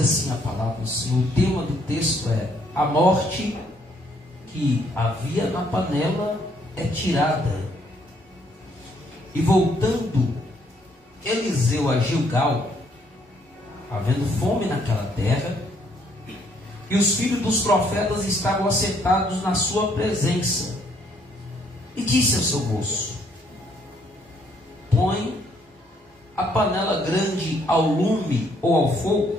assim a palavra do Senhor. O tema do texto é: a morte que havia na panela é tirada. E voltando Eliseu a Gilgal, havendo fome naquela terra, e os filhos dos profetas estavam assentados na sua presença, e disse ao seu moço: põe a panela grande ao lume ou ao fogo,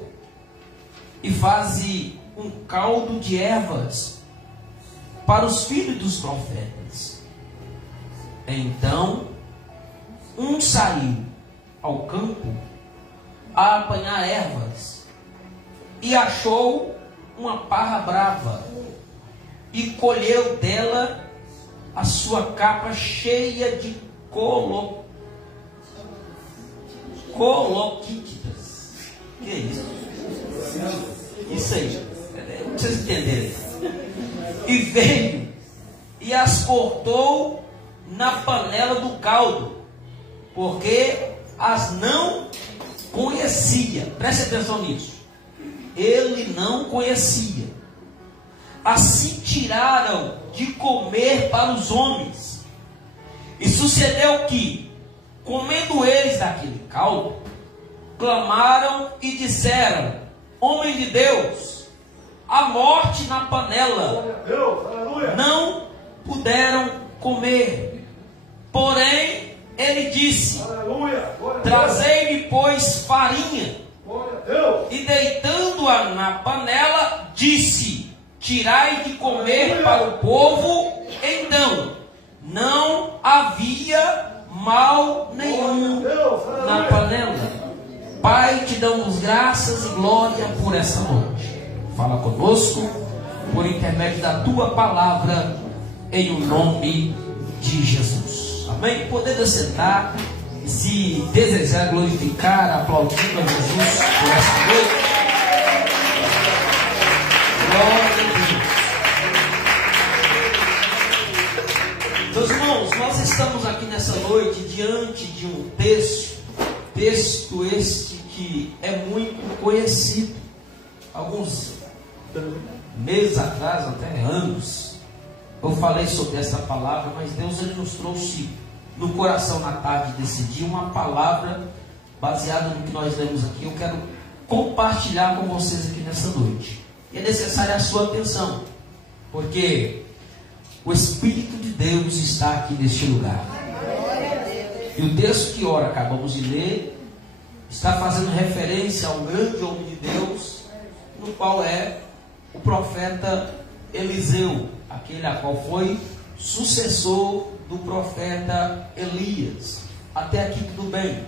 e faze um caldo de ervas para os filhos dos profetas. Então um saiu ao campo a apanhar ervas, e achou uma parra brava, e colheu dela a sua capa cheia de coloquítidas. Que é isso? Isso aí, não vocês entenderem. E veio e as cortou na panela do caldo, porque as não conhecia. Preste atenção nisso. Ele não conhecia. Assim tiraram de comer para os homens. E sucedeu que, comendo eles daquele caldo, clamaram e disseram: homem de Deus, a morte na panela. Não puderam comer. Porém ele disse: trazei-me, pois, farinha. E deitando-a na panela, disse: tirai de comer para o povo. Então não havia mal nenhum na panela. Pai, te damos graças e glória por essa noite. Fala conosco por intermédio da tua palavra, em o nome de Jesus. Amém? Podendo sentar, se desejar glorificar, aplaudindo a Jesus por essa noite. Glória a Deus. Meus irmãos, nós estamos aqui nessa noite diante de um texto este que é muito conhecido. Alguns meses atrás, até anos, eu falei sobre essa palavra, mas Deus ele nos trouxe no coração na tarde desse dia uma palavra baseada no que nós lemos aqui. Eu quero compartilhar com vocês aqui nessa noite. E é necessária a sua atenção, porque o Espírito de Deus está aqui neste lugar. E o texto que ora acabamos de ler está fazendo referência a um grande homem de Deus, no qual é o profeta Eliseu, aquele a qual foi sucessor do profeta Elias. Até aqui tudo bem.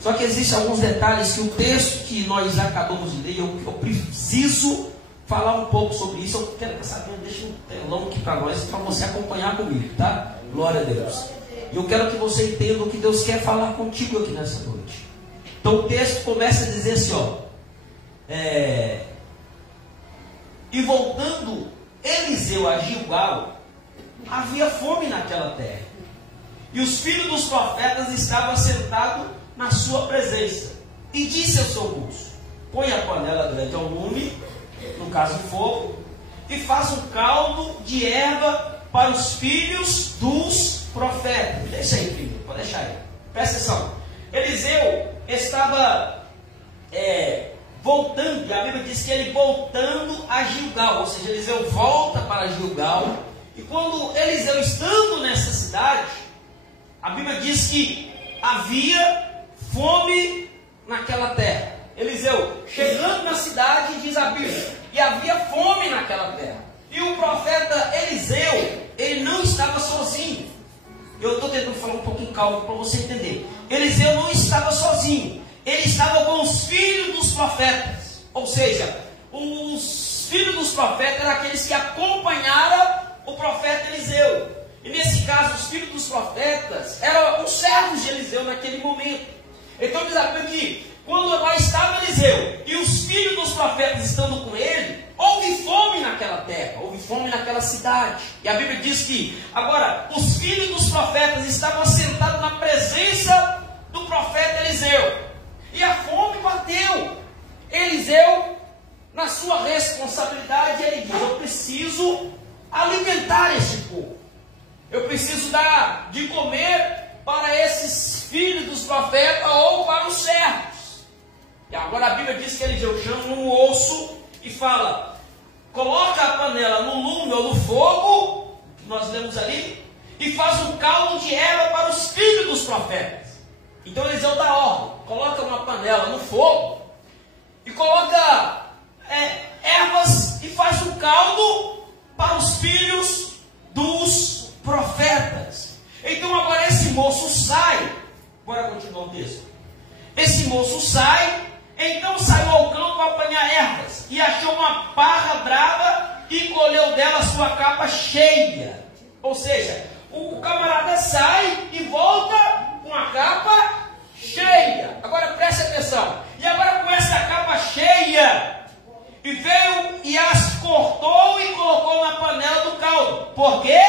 Só que existem alguns detalhes que o texto que nós acabamos de ler, eu preciso falar um pouco sobre isso. Eu quero que essa Bíblia deixe um telão aqui para nós, para você acompanhar comigo, tá? Glória a Deus. E eu quero que você entenda o que Deus quer falar contigo aqui nessa noite. Então o texto começa a dizer assim, ó: e voltando Eliseu a Gilgal, havia fome naquela terra, e os filhos dos profetas estavam sentados na sua presença. E disse ao seu moço: põe a panela grande ao lume, no caso de fogo, e faça um caldo de erva para os filhos dos profetas. Deixa aí, filho, pode deixar aí. Presta atenção. Eliseu estava voltando, e a Bíblia diz que ele voltando a Gilgal, ou seja, Eliseu volta para Gilgal. E quando Eliseu estando nessa cidade, a Bíblia diz que havia fome naquela terra. Eliseu chegando na cidade, diz a Bíblia, e havia fome naquela terra. E o profeta Eliseu, ele não estava sozinho. Eu estou tentando falar um pouquinho calmo para você entender. Eliseu não estava sozinho. Ele estava com os filhos dos profetas. Ou seja, os filhos dos profetas eram aqueles que acompanharam o profeta Eliseu. E nesse caso, os filhos dos profetas eram os servos de Eliseu naquele momento. Então diz a Bíblia que quando lá estava Eliseu e os filhos dos profetas estando com ele, houve fome naquela terra, houve fome naquela cidade. E a Bíblia diz que agora os filhos dos profetas estavam sentados na presença do profeta Eliseu. E a fome bateu. Eliseu, na sua responsabilidade, ele diz: eu preciso alimentar este povo. Eu preciso dar de comer para esses filhos dos profetas ou para os servos. E agora a Bíblia diz que Eliseu chama um osso e fala: coloca a panela no lume ou no fogo, que nós lemos ali, e faz um caldo de erva para os filhos dos profetas. Então Eliseu dá ordem: coloca uma panela no fogo e coloca ervas e faz um caldo para os filhos dos profetas. Então agora esse moço sai. Bora continuar o texto. Esse moço sai, então saiu ao campo para apanhar ervas, e achou uma parra brava e colheu dela sua capa cheia. Ou seja, o camarada sai e volta com a capa cheia. Agora preste atenção. E agora com essa capa cheia, e veio e as cortou e colocou na panela do caldo. Por quê?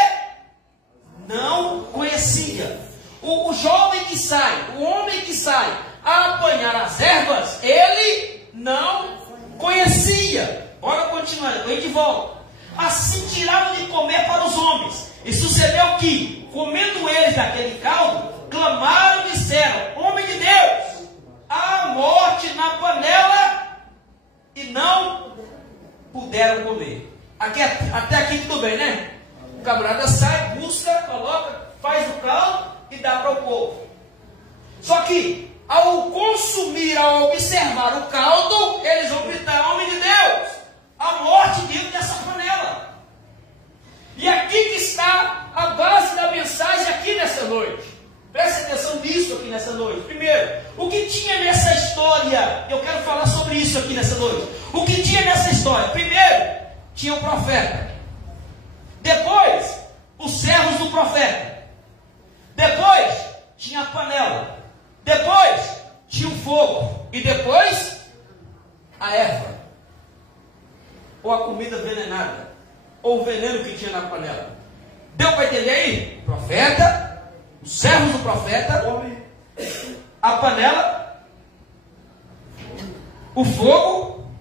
Não conhecia. O jovem que sai, o homem que sai a apanhar as ervas, ele não conhecia. Bora continuar, depois a gente volta. Assim tiraram de comer para os homens. E sucedeu que, comendo eles daquele caldo, clamaram e disseram: homem de Deus, há morte na panela, e não puderam comer. Até aqui tudo bem, né? O camarada sai, busca, coloca, faz o caldo e dá para o povo. Só que, ao consumir, ao observar o caldo, eles vão gritar: homem de Deus, a morte dentro dessa panela. E aqui que está a base da mensagem aqui nessa noite. Preste atenção nisso aqui nessa noite. Primeiro, o que tinha nessa história? Eu quero falar sobre isso aqui nessa noite. O que tinha nessa história? Primeiro, tinha o profeta. Depois, os servos do profeta. Depois, tinha a panela. Depois, tinha o fogo. E depois, a erva. Ou a comida envenenada. Ou o veneno que tinha na panela. Deu para entender aí? Profeta, os servos do profeta, a panela, o fogo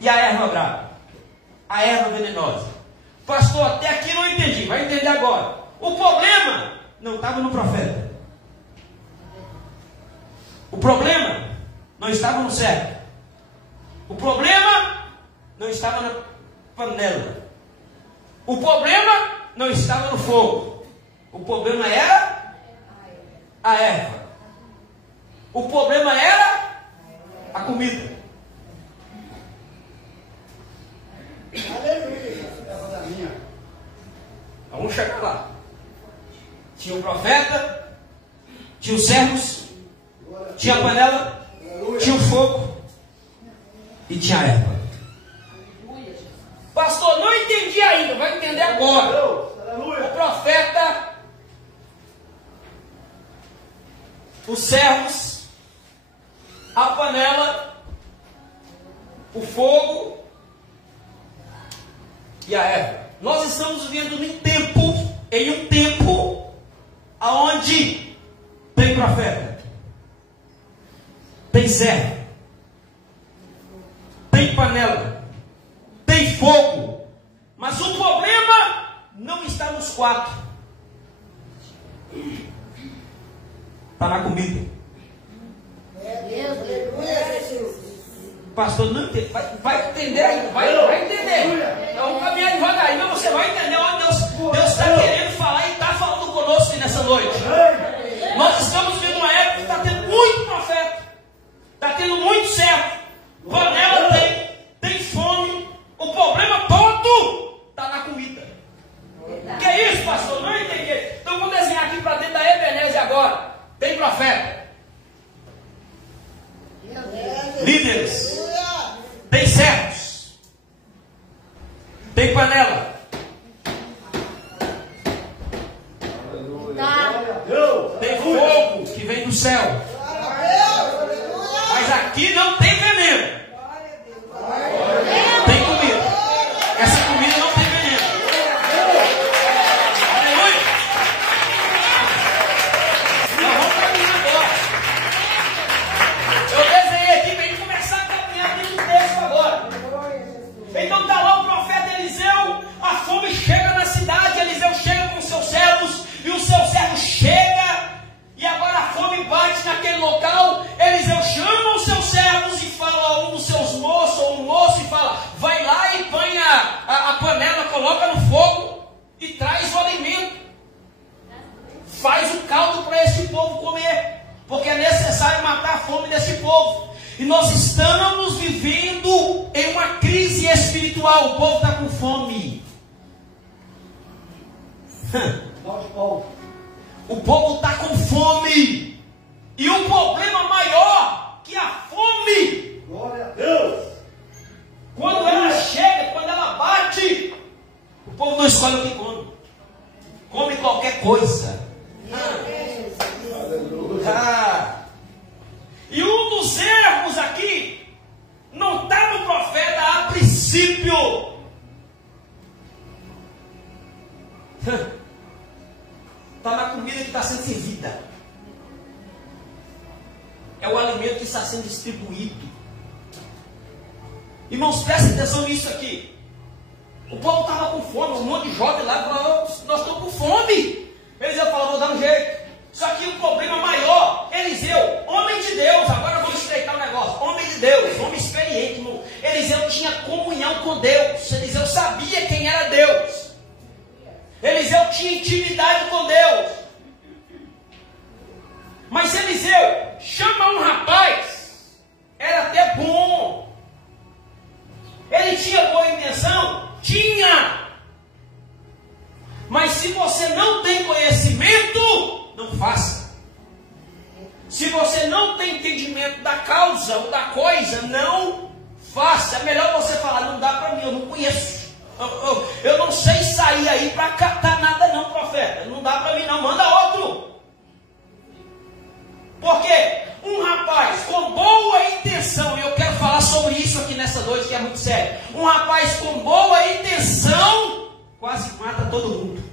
e a erva brava. A erva venenosa. Pastor, até aqui não entendi. Vai entender agora. O problema não estava no profeta. O problema não estava no servo. O problema não estava na panela. O problema não estava no fogo. O problema era a erva. O problema era a comida. Vamos chegar lá. Tinha o profeta, tinha os servos, tinha a panela, tinha o fogo e tinha a erva. Pastor, não entendi ainda, vai entender agora. O profeta, os servos, a panela, o fogo e a erva. Nós estamos vivendo em um tempo aonde tem profeta, tem servo, tem panela, tem fogo, mas o problema não está nos quatro, está na comida. Pastor, não entende. Vai entender ainda, vai entender. Vamos caminhar devagarinho, mas você vai entender onde Deus está querendo falar e está falando conosco nessa noite. Nós estamos vivendo uma época que está tendo muito profeta, está tendo muito servo, panela tem fome, o problema todo está na comida. Que é isso, pastor? Não entendi. Então vamos desenhar aqui para dentro da Ebenezer agora. Tem profeta, líderes, tem servos, tem panela, tem fogo que vem do céu, mas aqui não tem veneno, tem comida. Essa comida não tem veneno. Aleluia. Nós vamos caminhar agora. Eu desenhei aqui para a gente começar Então está lá o profeta Eliseu, a fome chega na cidade, Eliseu chega com os seus servos, e o seu servo chega, e agora a fome bate naquele local. Eliseu chama os seus servos e fala a um dos seus moços, ou um moço, e fala: vai lá e põe a panela, coloca no fogo e traz o alimento. Faz o caldo para esse povo comer, porque é necessário matar a fome desse povo. E nós estamos vivendo em uma crise espiritual. O povo está com fome. O povo está com fome. E o problema maior que a fome, glória a Deus, quando ela chega, quando ela bate, o povo não escolhe o que come. Come qualquer coisa. E um dos erros aqui não está no profeta a princípio. Está na comida que está sendo servida. É o alimento que está sendo distribuído. Irmãos, prestem atenção nisso aqui. O povo estava com fome, um monte de jovem lá falou: nós estamos com fome. Eliseu falou: vou dar um jeito. Só que o problema maior, Eliseu, homem de Deus, agora vamos estreitar o negócio, homem de Deus, homem experiente, irmão. Eliseu tinha comunhão com Deus, Eliseu sabia quem era Deus, Eliseu tinha intimidade com Deus. Mas Eliseu chama um rapaz, era até bom, ele tinha boa intenção? Tinha. Mas se você não tem conhecimento, não faça. Se você não tem entendimento da causa ou da coisa, não faça. É melhor você falar: não dá para mim, eu não conheço. Eu não sei sair aí para catar nada não, profeta. Não dá para mim não, manda outro. Porque um rapaz com boa intenção, e eu quero falar sobre isso aqui nessa noite que é muito sério. Um rapaz com boa intenção quase mata todo mundo.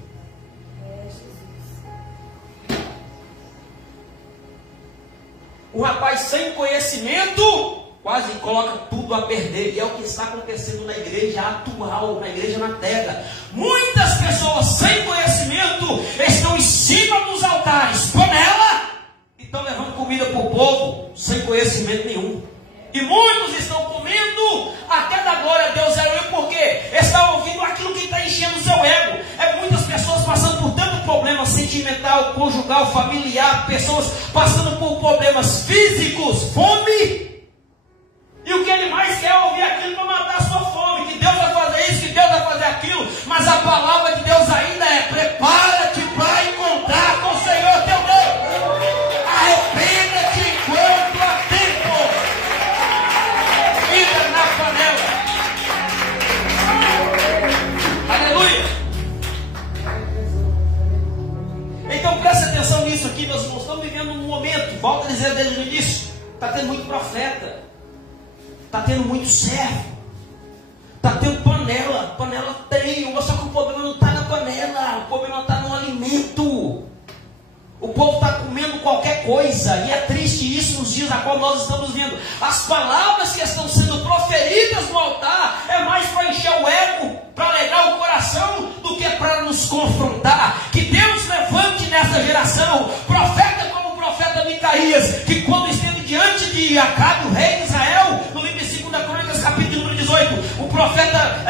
Um rapaz sem conhecimento quase coloca tudo a perder. E é o que está acontecendo na igreja atual, na igreja na terra. Muitas pessoas sem conhecimento estão em cima dos altares, panela, e estão levando comida para o povo sem conhecimento nenhum. E muitos estão comendo até da glória a Deus, porque estão ouvindo aquilo que está enchendo o seu ego. É muitas pessoas passando por tanto problema sentimental, conjugal, familiar, pessoas passando por problemas físicos, fome. E o que ele mais quer é ouvir aquilo para matar a sua fome, que Deus vai fazer isso, que Deus vai fazer aquilo. Mas a palavra de Deus ainda é: prepara-te para encontrar com o Senhor teu Deus. Arrependa-te enquanto há tempo. Entra na panela. Aleluia. Então preste atenção nisso aqui, meus irmãos. Estamos vivendo um momento, volto a dizer desde o início, está tendo muito profeta, está tendo muito servo, está tendo panela. Panela tem, só que o problema não está na panela, o problema está no alimento. O povo está comendo qualquer coisa, e é triste isso nos dias a qual nós estamos vendo. As palavras que estão sendo proferidas no altar é mais para encher o ego, para alegrar o coração, do que para nos confrontar. Que Deus levante nessa geração profeta como o profeta Micaías, que quando esteve diante de Acabe, o rei de Israel, no livro de 2 Crônicas, capítulo número 18, o profeta,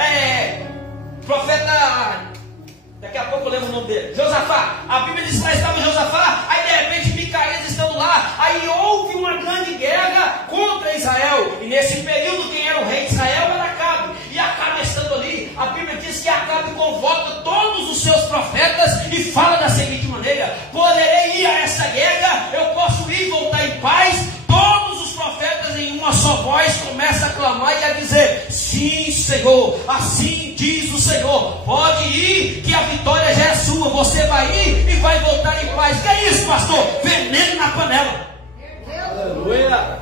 daqui a pouco eu lembro o nome dele, Josafá. A Bíblia diz que lá estava Josafá, aí de repente Micaías estando lá, aí houve uma grande guerra contra Israel, e nesse período quem era o rei de Israel era Acabe, e Acabe estando ali, a Bíblia diz que Acabe convoca todos os seus profetas e fala da seguinte maneira: poderei ir a essa guerra, eu posso ir e voltar em paz. Todos os profetas em uma só voz começam a clamar e a dizer: sim, Senhor, assim diz o Senhor, pode ir, que a vitória já é sua, você vai ir e vai voltar em paz. Que é isso, pastor? Veneno na panela. Aleluia.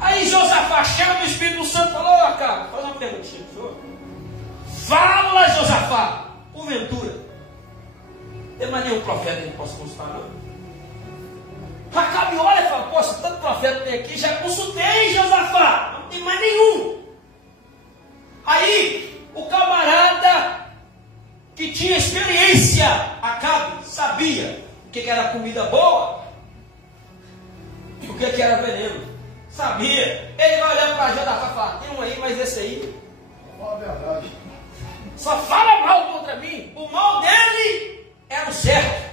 Aí Josafá chama o Espírito Santo e falou: ó, cara, faz uma perguntinha, por favor. Fala, Josafá, porventura tem mais nenhum profeta que possa consultar, não? Acabe olha e fala: poxa, tanto profeta tem aqui, já consultei, Josafá, não tem mais nenhum. comida boa, o que era veneno. Sabia. Ele vai olhar para Josafá e falar: tem um aí, mas esse aí Fala a verdade. só fala mal contra mim. O mal dele era o certo.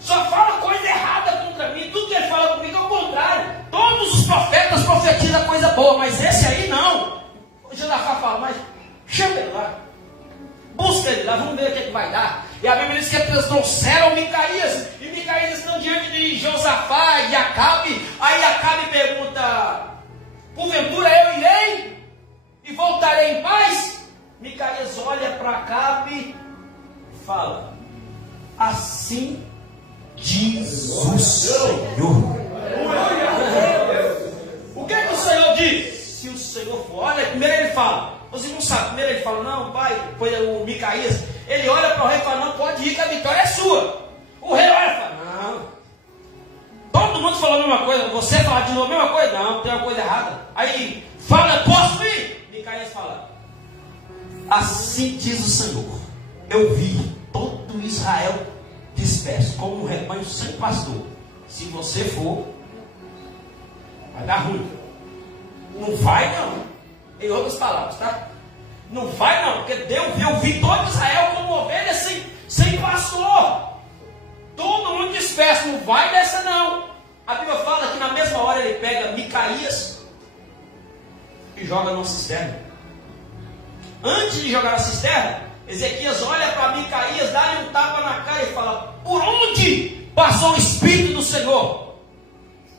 Só fala coisa errada contra mim. Tudo que ele fala comigo é o contrário. Todos os profetas profetizam coisa boa, mas esse aí não. O Josafá fala: mas chama ele lá, busca ele lá, vamos ver o que vai dar. E a Bíblia diz que eles trouxeram Micaías, e Micaías estão diante de Josafá e Acabe. Aí Acabe pergunta: porventura eu irei e voltarei em paz? Micaías olha para Acabe e fala: assim diz o Senhor. O que o Senhor diz? Se o Senhor for, olha, primeiro ele fala, você não sabe, primeiro ele fala: não, pai, foi o Micaías. Ele olha para o rei e fala: não, pode ir que a vitória é sua. O rei olha e fala: não. Todo mundo falou a mesma coisa, você fala de novo a mesma coisa? Não, tem uma coisa errada. Aí fala: posso ir? Micaías fala: assim diz o Senhor, eu vi todo Israel disperso como um rebanho sem pastor. Se você for, vai dar ruim. Não vai não. Em outras palavras, tá? Não vai não, porque eu vi todo Israel como ovelha sem pastor. Todo mundo disperso, não vai dessa não. A Bíblia fala que na mesma hora ele pega Micaías e joga numa cisterna. Antes de jogar na cisterna, Ezequias olha para Micaías, dá-lhe um tapa na cara e fala: por onde passou o Espírito do Senhor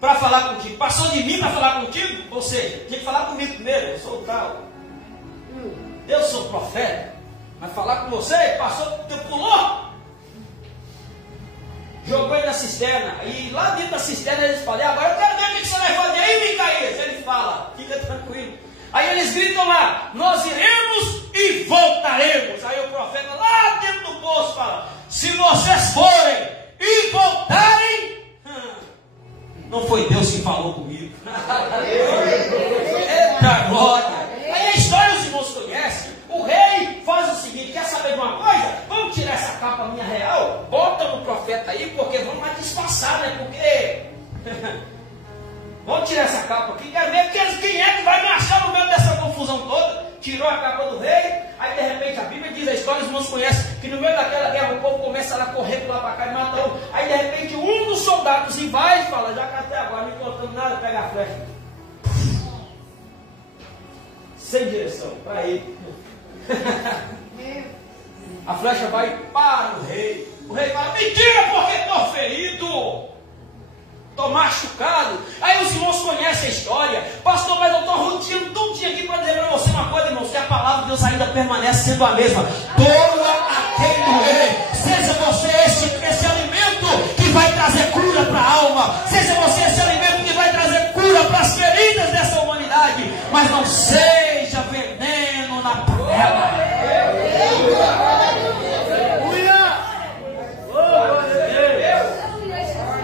para falar contigo? Passou de mim para falar contigo? Ou seja, tem que falar comigo primeiro. Eu sou o tal, eu sou profeta, mas falar com você, passou, pulou, jogou ele na cisterna. E lá dentro da cisterna eles falam: agora eu quero ver o que você vai fazer aí, Micaías. Ele fala: fica tranquilo. Aí eles gritam lá: nós iremos e voltaremos. Aí o profeta lá dentro do poço fala: se vocês forem e voltarem, não foi Deus que falou comigo. Eita glória. Aí a história os irmãos conhecem. O rei faz o seguinte: quer saber de uma coisa? Vamos tirar essa capa minha real, bota no profeta aí, porque vamos mais disfarçar, né? Porque vamos tirar essa capa aqui, quer ver quem é que vai me achar no meio dessa confusão toda. Tirou a capa do rei. Aí de repente a Bíblia diz, a história os irmãos conhecem, que no meio daquela guerra o povo começa a correr para lá para cá e mata um. Aí de repente um dos soldados e vai e fala: já que até agora não encontramos nada, pega a flecha sem direção para ele. A flecha vai para o rei. O rei fala: mentira, porque estou ferido, estou machucado. Aí os irmãos conhecem a história. Pastor, mas eu estou rodeando tudinho aqui para dizer para você uma coisa, irmãos, que a palavra de Deus ainda permanece sendo a mesma. Toda aquele morrer, seja você esse alimento que vai trazer cura para a alma, seja você esse alimento que vai trazer cura para as feridas dessa humanidade, mas não seja veneno na panela.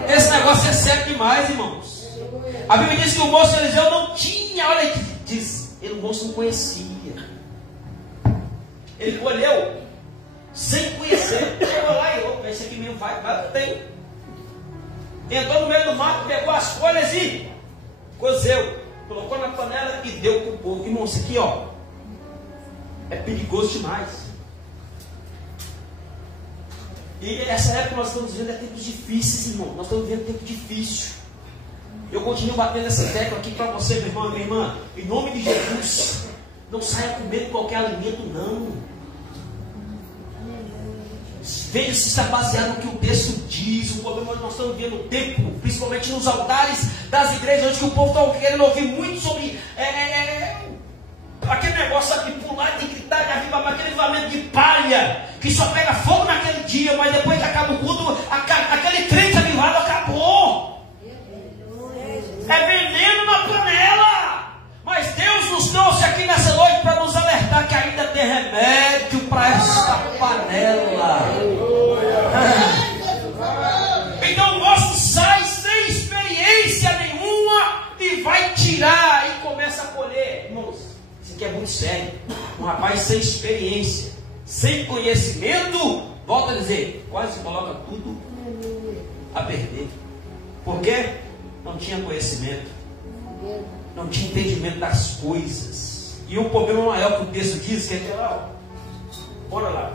Esse negócio é sério demais, irmãos. A Bíblia diz que o moço Eliseu não tinha, olha que diz, o moço não conhecia. Ele colheu sem conhecer. Chegou lá e opa, esse aqui mesmo vai também. Entrou no meio do mato, pegou as folhas e cozeu, colocou na panela e deu para o povo. Irmão, isso aqui, ó, é perigoso demais. E essa época nós estamos vivendo tempos difíceis, irmão. Nós estamos vivendo tempo difícil. Eu continuo batendo essa tecla aqui para você, meu irmão e minha irmã. Em nome de Jesus, não saia comendo qualquer alimento, não. Veja se está baseado no que o texto diz. O problema é que nós estamos vivendo o tempo, principalmente nos altares das igrejas, onde o povo está querendo ouvir muito sobre aquele negócio, sabe, de pular, de gritar, de avivar, aquele avivamento de palha, que só pega fogo naquele dia, mas depois que acaba o culto, aquele crente avivado acabou. É veneno na panela. Mas Deus nos trouxe aqui nessa noite para nos alertar que ainda tem remédio para essa panela. Então o moço sai sem experiência nenhuma e vai tirar e começa a colher. Irmãos, isso aqui é muito sério. Um rapaz sem experiência, sem conhecimento, volta a dizer, quase coloca tudo a perder. Por quê? Não tinha conhecimento, não tinha entendimento das coisas. E o problema maior que o texto diz, que é lá, bora lá.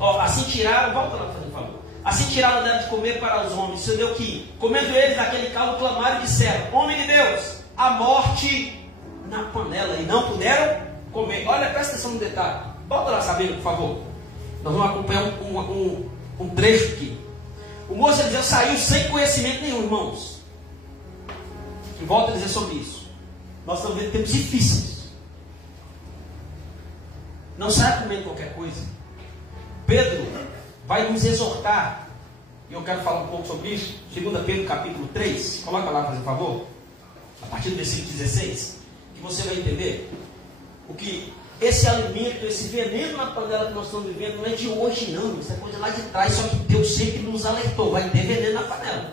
Ó, assim tiraram, volta lá, por favor. Assim tiraram deram de comer para os homens. Isso deu que, comendo eles daquele caldo, clamaram e disseram: homem de Deus, a morte na panela. E não puderam comer. Olha, presta atenção no detalhe. Volta lá, Sabino, por favor. Nós vamos acompanhar um trecho aqui. O moço Eliseu saiu sem conhecimento nenhum, irmãos. E volta a dizer sobre isso. Nós estamos vendo tempos difíceis. Não saia comendo qualquer coisa. Pedro vai nos exortar. E eu quero falar um pouco sobre isso. 2 Pedro capítulo 3. Coloca lá, por favor. A partir do versículo 16. Que você vai entender o que esse alimento, esse veneno na panela que nós estamos vivendo não é de hoje não, isso é coisa lá de trás, só que Deus sempre nos alertou, vai ter veneno na panela.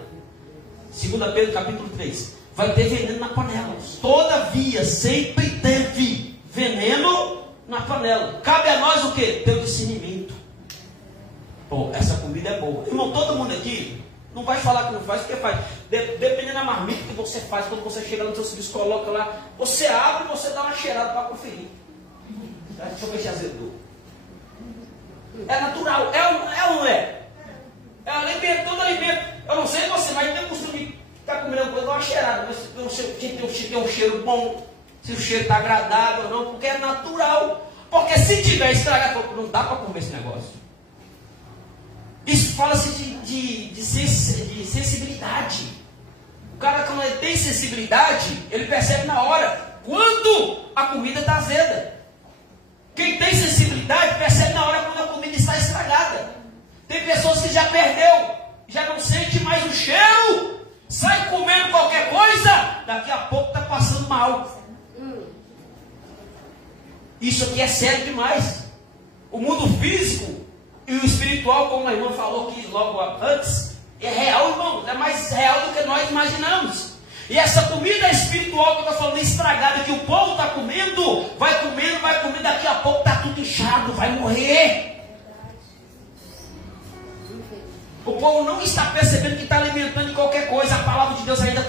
2 Pedro capítulo 3, vai ter veneno na panela. Todavia, sempre teve veneno na panela. Cabe a nós o quê? Ter o discernimento. Bom, essa comida é boa. Irmão, todo mundo aqui não vai falar que não faz, porque faz. Dependendo da marmita que você faz, quando você chega no seu serviço, coloca lá, você abre e você dá uma cheirada para conferir. Deixa eu ver se azedou. É natural, é ou não é? É alimento, todo alimento. Eu não sei você, mas tem o costume de estar comendo uma coisa, dá uma cheirada. Mas eu não sei se tem um cheiro bom, se o cheiro está agradável ou não, porque é natural. Porque se tiver estragado, não dá para comer esse negócio. Isso fala-se de sensibilidade. O cara, quando ele tem sensibilidade, ele percebe na hora quando a comida está azeda. Quem tem sensibilidade percebe na hora quando a comida está estragada. Tem pessoas que já perdeu, já não sente mais o cheiro, sai comendo qualquer coisa, daqui a pouco está passando mal. Isso aqui é sério demais. O mundo físico e o espiritual, como a irmã falou aqui logo antes, é real, irmão, é mais real do que nós imaginamos. E essa comida espiritual que eu estou falando, estragada, que o povo está comendo, vai comendo, daqui a pouco está tudo inchado, vai morrer. O povo não está percebendo que está alimentando de qualquer coisa. A palavra de Deus ainda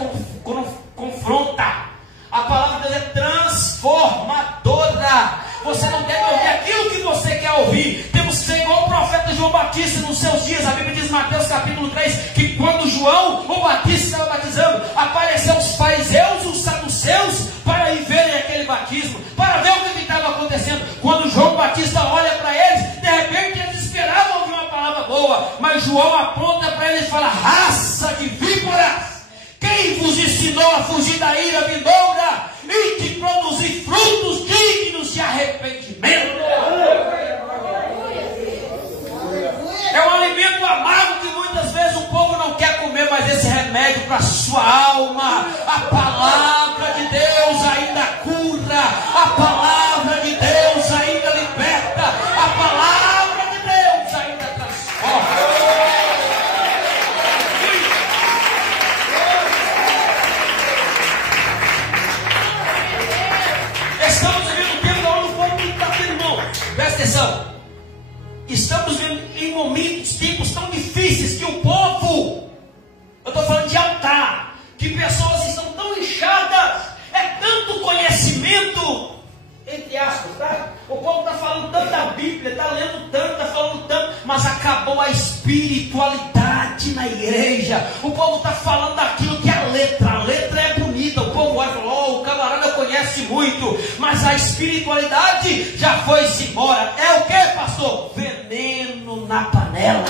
confronta. A palavra de Deus é transformadora. Você não deve ouvir aquilo que você quer ouvir. Temos que ser igual o profeta João Batista nos seus dias. A Bíblia diz em Mateus capítulo 3 que quando João, o Batista, estava batizando, apareceram os fariseus e os saduceus para ir verem aquele batismo, para ver o que estava acontecendo. Quando João Batista olha para eles, de repente eles esperavam ouvir uma palavra boa, mas João aponta para eles e fala: raça de víboras, quem vos ensinou a fugir da ira vindoura e de produzir frutos dignos de arrependimento? É um alimento amargo que muitas vezes o povo não quer comer, mas esse remédio para a sua alma, a palavra de Deus ainda cura, a palavra de Deus ainda liberta, a palavra de Deus ainda transforma. Estamos vivendo um tempo onde o povo não está tendo, irmão. Presta atenção. Estamos vivendo em momentos, tempos tão difíceis que o povo, eu estou falando de altar, que pessoas estão tão inchadas, é tanto conhecimento, entre aspas, tá? O povo está falando tanto da Bíblia, está lendo tanto, está falando tanto, mas acabou a espiritualidade na igreja. O povo está falando daquilo que é a letra é bonita, o povo vai falar: oh, o camarada conhece muito, mas a espiritualidade já foi-se embora. É o que, pastor? Veneno na panela.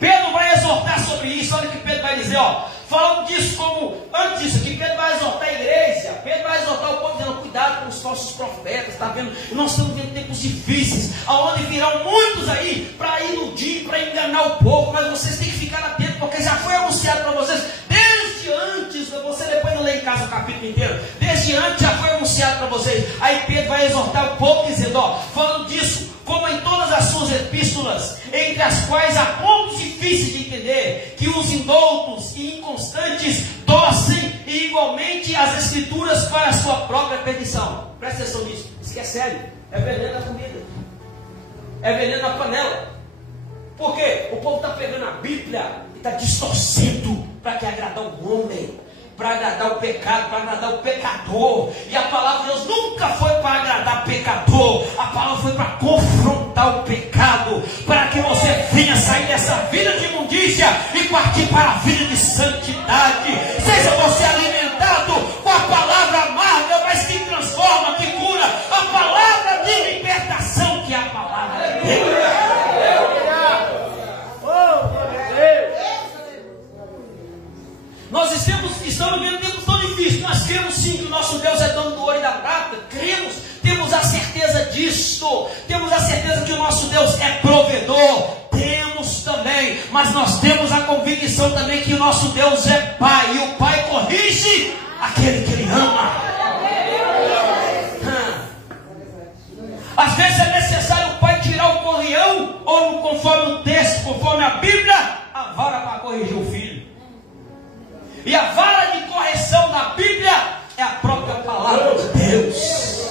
Pedro vai exortar sobre isso. Olha o que Pedro vai dizer, ó. Falando disso, como antes disso aqui, Pedro vai exortar a igreja, Pedro vai exortar o povo, dizendo: cuidado com os falsos profetas, está vendo? Nós estamos vendo tempos difíceis, aonde virão muitos aí para iludir, para enganar o povo, mas vocês têm que ficar atentos, porque já foi anunciado para vocês desde antes. Você depois não lê em casa o capítulo inteiro, desde antes já foi anunciado para vocês. Aí Pedro vai exortar o povo dizendo, ó, falando disso, como em todas as suas epístolas, entre as quais há pontos difíceis de entender, que os indoutos e inconstantes torcem igualmente as escrituras para a sua própria perdição. Presta atenção nisso, isso aqui é sério, é veneno da comida. É veneno na panela. Por quê? O povo está pegando a Bíblia e está distorcendo para que agradar o homem, para agradar o pecado, para agradar o pecador. E a palavra de Deus nunca foi para agradar pecador. A palavra foi para confrontar o pecado, para que você venha sair dessa vida de imundícia e partir para a vida de santidade. Seja você alimentado com a palavra amarga, mas que transforma, que cura, a palavra de libertação, que é a palavra de Deus. Nós estamos vivendo tempos tão difíceis. Nós cremos sim que o nosso Deus é dono do ouro e da prata. Cremos, temos a certeza disso. Temos a certeza que o nosso Deus é provedor. Temos também, mas nós temos a convicção também que o nosso Deus é Pai. E o Pai corrige aquele que Ele ama. Às vezes é necessário o pai tirar o correão, ou conforme o texto, conforme a Bíblia, a vara para corrigir o filho. E a vara de correção da Bíblia é a própria palavra de Deus.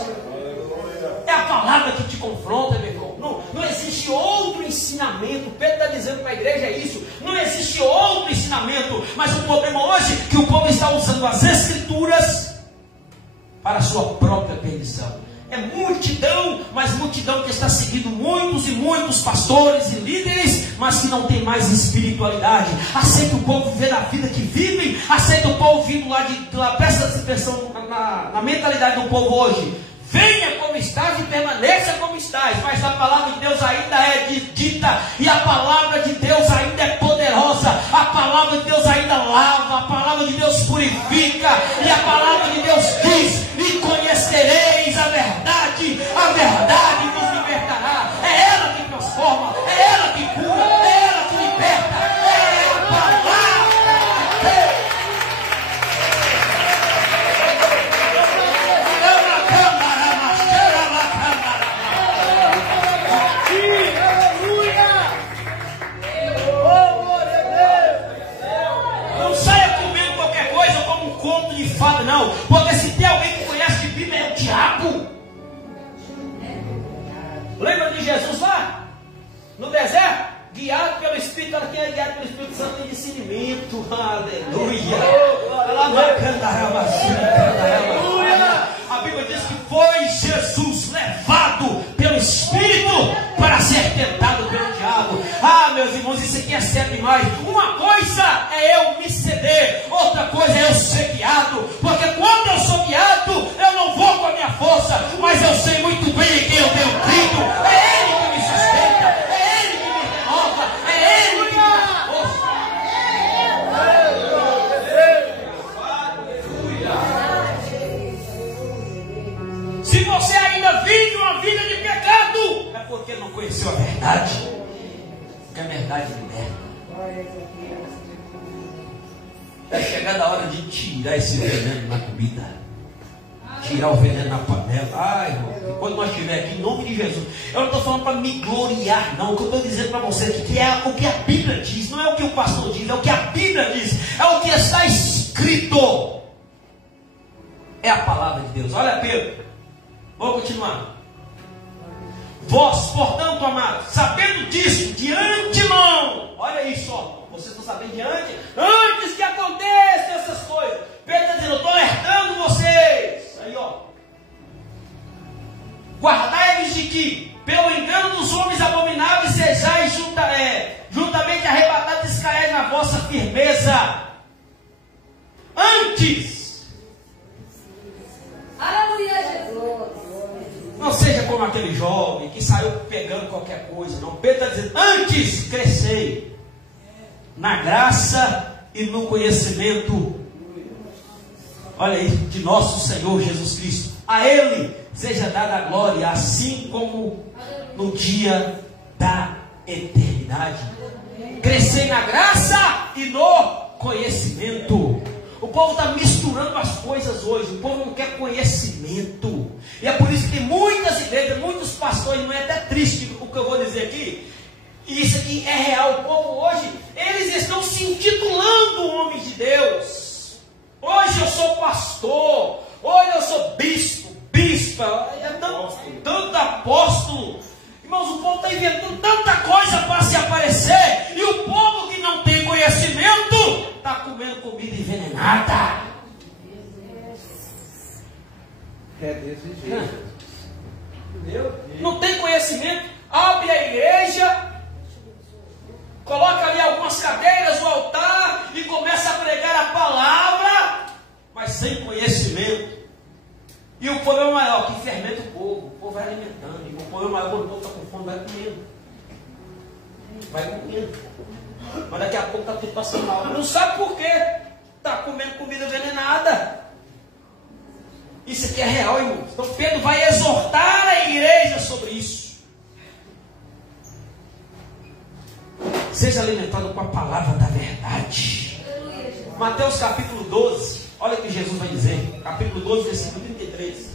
É a palavra que te confronta, meu irmão. Não existe outro ensinamento. Pedro está dizendo para a igreja isso. Não existe outro ensinamento. Mas o problema hoje é que o povo está usando as Escrituras para a sua própria perdição. É multidão, mas multidão que está seguindo muitos e muitos pastores e líderes, mas que não tem mais espiritualidade. Aceita o povo viver a vida que vivem, aceita o povo vindo lá presta atenção na mentalidade do povo hoje. Venha como estás e permaneça como estás, mas a palavra de Deus ainda é dita, e a palavra de Deus ainda é poderosa, a palavra de Deus ainda lava, a palavra de Deus purifica, e a palavra de Deus diz: e conhecereis a verdade vos libertará. É ela que transforma, é ela que cura, é ela que liberta, é a palavra de Deus. Não saia comendo qualquer coisa como um conto de fada, não. Porque se tem alguém que conhece de Bíblia, é o diabo. Lembra de Jesus lá? No deserto? Guiado pelo Espírito. Quem é guiado pelo Espírito Santo tem discernimento. Aleluia. A Bíblia diz que foi Jesus levado pelo Espírito para ser tentado pelo diabo. Meus irmãos, isso aqui é sério demais. Uma coisa é eu me ceder, outra coisa é eu ser guiado. Porque quando eu sou guiado, eu não vou com a minha força, mas eu sei muito bem em quem eu tenho crido. É Ele que me sustenta, é Ele que me renova, é Ele que me dá força. Se você ainda vive uma vida de pecado, é porque não conheceu a verdade. Porque a verdade liberta. Vai chegar a hora de tirar esse veneno na comida, tirar o veneno na panela. Irmão, quando nós estivermos aqui, em nome de Jesus, eu não estou falando para me gloriar, não. O que eu estou dizendo para você aqui, que é o que a Bíblia diz, não é o que o pastor diz, é o que a Bíblia diz, é o que está escrito. É a palavra de Deus. Olha, Pedro, vamos continuar. Vós, portanto, amados, sabendo disso de antemão, olha isso, ó, vocês estão sabendo de antes que aconteçam essas coisas. Pedro está dizendo: eu estou alertando vocês. Aí, ó, guardai-vos de que, pelo engano dos homens abomináveis, sejais juntamente arrebatados e descaiais na vossa firmeza. Antes, aleluia, Jesus. Não seja como aquele jovem que saiu pegando qualquer coisa, não. Pedro está dizendo: antes crescei na graça e no conhecimento, olha aí, de nosso Senhor Jesus Cristo. A Ele seja dada a glória, assim como no dia da eternidade. Crescei na graça e no conhecimento. O povo está misturando as coisas hoje. O povo não quer conhecimento. E é por isso que muitas igrejas, muitos pastores, não é até triste o que eu vou dizer aqui, e isso aqui é real. O povo hoje, eles estão se intitulando homens de Deus. Hoje eu sou pastor, hoje eu sou bispo, bispa, é tanto apóstolo. Irmãos, o povo está estão inventando tanta coisa para se aparecer, e o povo que não tem conhecimento está comendo comida envenenada. É desse jeito. Não tem conhecimento, abre a igreja, coloca ali algumas cadeiras no altar e começa a pregar a palavra, mas sem conhecimento. E o problema maior, que fermenta o povo vai alimentando. E o problema maior, quando o povo está com fome, vai comendo. Vai comendo. Mas daqui a pouco está tudo passando mal. Não sabe por quê. Está comendo comida envenenada. Isso aqui é real, irmãos. Então Pedro vai exortar a igreja sobre isso. Seja alimentado com a palavra da verdade. Mateus capítulo 12. Olha o que Jesus vai dizer. Capítulo 12, versículo 33.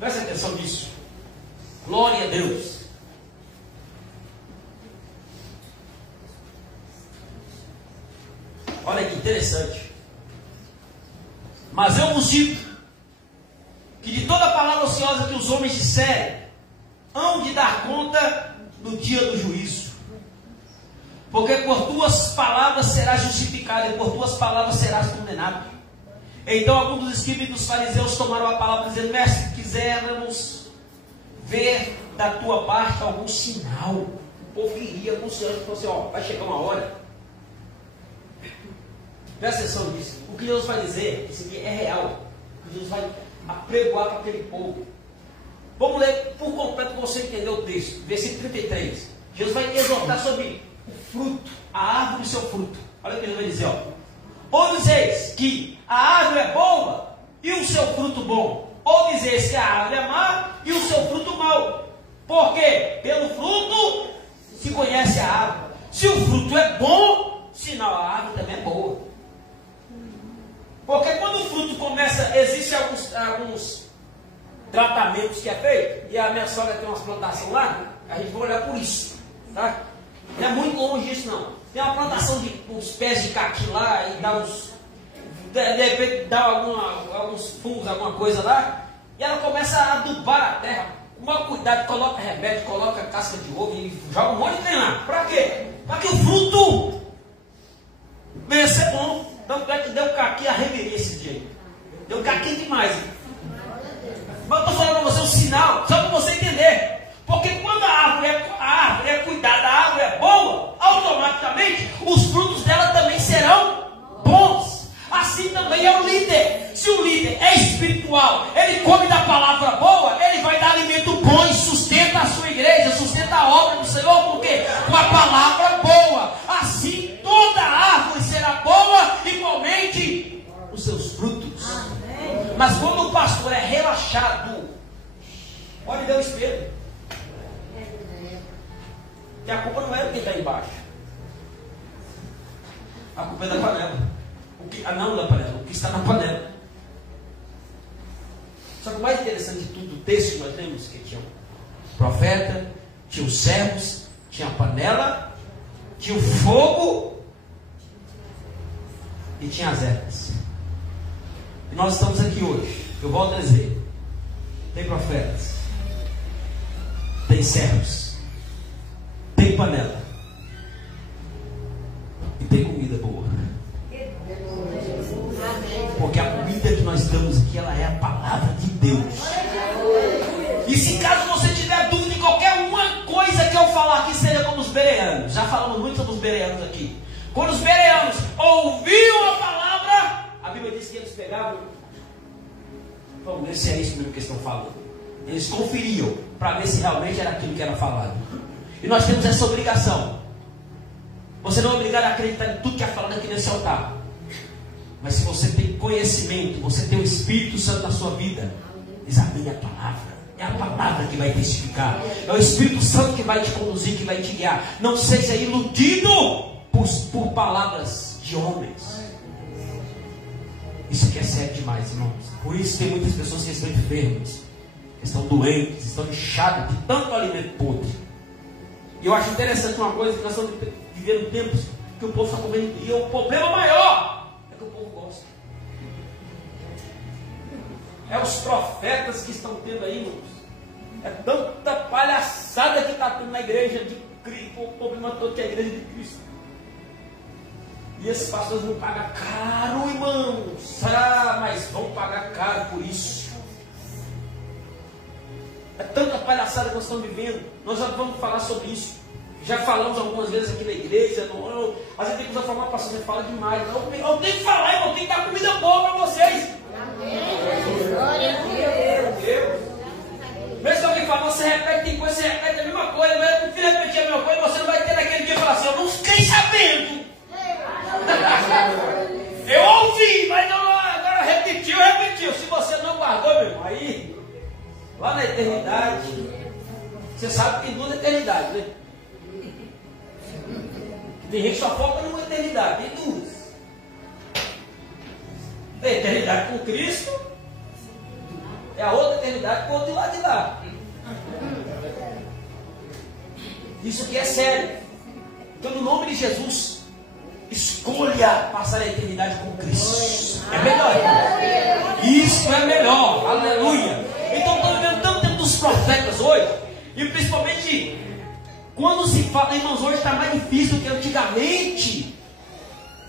Presta atenção nisso. Glória a Deus. Olha que interessante. Mas eu vos digo que de toda palavra ociosa que os homens disserem, hão de dar conta no dia do juízo. Porque por tuas palavras serás justificado, e por tuas palavras serás condenado. Então alguns dos escribas e dos fariseus tomaram a palavra, dizendo: Mestre, quiséramos ver da tua parte algum sinal. O povo queria algum sinal. Ele falou assim: ó, vai chegar uma hora. Presta atenção nisso. O que Deus vai dizer, isso aqui é real. O que Deus vai apregoar para aquele povo. Vamos ler por completo para você entender o texto. Versículo 33. Jesus vai exortar sobre o fruto, a árvore e o seu fruto. Olha o que ele vai dizer, ó. Ou dizeis que a árvore é boa e o seu fruto bom, ou dizeis que a árvore é má e o seu fruto mau. Por quê? Pelo fruto se conhece a árvore. Se o fruto é bom, sinal a árvore também é boa. Porque quando o fruto começa, existem alguns tratamentos que é feito, e a minha sogra tem umas plantações lá, a gente vai olhar por isso, tá? Não é muito longe disso não. Tem uma plantação de uns pés de caqui lá, e dá uns, de repente dá alguns fungos, alguma coisa lá, e ela começa a adubar a terra, com maior cuidado, coloca remédio, coloca casca de ovo e joga um monte de trem lá. Para quê? Para que o fruto venha ser bom. Tanto é que deu caqui a reveria esse dia. Deu caqui demais. Mas eu estou falando para você um sinal, só para você entender. Porque quando a árvore é cuidada, a árvore é boa, automaticamente os frutos dela também serão bons. Assim também é o líder. Se o líder é espiritual, ele come da palavra boa, ele vai dar alimento bom e sustenta a sua igreja, sustenta a obra do Senhor. Por quê? Com a palavra boa. Assim toda árvore será boa, igualmente os seus frutos. Mas quando o pastor é relaxado, pode dar o espelho. E a culpa não é do que está embaixo. A culpa é da panela. Não da panela, o que está na panela. Só que o mais interessante de tudo, o texto que nós temos, que tinha o profeta, tinha os servos, tinha a panela, tinha o fogo e tinha as ervas. E nós estamos aqui hoje. Eu volto a dizer: tem profetas, tem servos, tem panela e tem comida boa. Porque a comida que nós damos aqui, ela é a palavra de Deus. E se caso você tiver dúvida em qualquer uma coisa que eu falar aqui, seja como os bereanos. Já falamos muito sobre os bereanos aqui. Quando os bereanos ouviam a palavra, a Bíblia diz que eles pegavam, vamos ver se é isso mesmo que eles estão falando. Eles conferiam para ver se realmente era aquilo que era falado. E nós temos essa obrigação. Você não é obrigado a acreditar em tudo que é falado aqui nesse altar. Mas se você tem conhecimento, você tem o Espírito Santo na sua vida, examine a palavra. É a palavra que vai testificar. É o Espírito Santo que vai te conduzir, que vai te guiar. Não seja iludido por palavras de homens. Isso aqui é sério demais, irmãos. Por isso tem muitas pessoas que estão enfermas, que estão doentes, estão inchadas de tanto alimento podre. E eu acho interessante uma coisa, que nós estamos vivendo tempos que o povo está comendo. E o problema maior é que o povo gosta. É os profetas que estão tendo aí, irmãos. É tanta palhaçada que está tendo na igreja de Cristo, o problema todo que é a igreja de Cristo. E esses pastores vão pagar caro, irmãos. Mas vão pagar caro por isso. É tanta palhaçada que nós estamos vivendo. Nós já vamos falar sobre isso. Já falamos algumas vezes aqui na igreja. Às vezes tem que usar falar, pastor, você fala demais. Eu tenho que falar, irmão. Tem que dar comida boa para vocês. Glória a Deus. Mesmo se alguém fala, você repete, tem coisa, você repete a mesma coisa. Mas eu prefiro repetir a mesma coisa. Você não vai ter naquele dia e falar assim, eu não fiquei sabendo. Eu ouvi, mas não, agora repetiu. Se você não guardou, meu irmão, aí, lá na eternidade, você sabe que tem duas eternidades, né? Tem gente que só foca numa eternidade, tem duas. Tem a eternidade com Cristo, é a outra eternidade com o outro de lá de lá. Isso aqui é sério. Então, no nome de Jesus, escolha passar a eternidade com Cristo. É melhor. Isso é melhor. Aleluia. Então, estou vendo tanto tempo dos profetas hoje. E principalmente quando se fala, irmãos, hoje está mais difícil do que antigamente.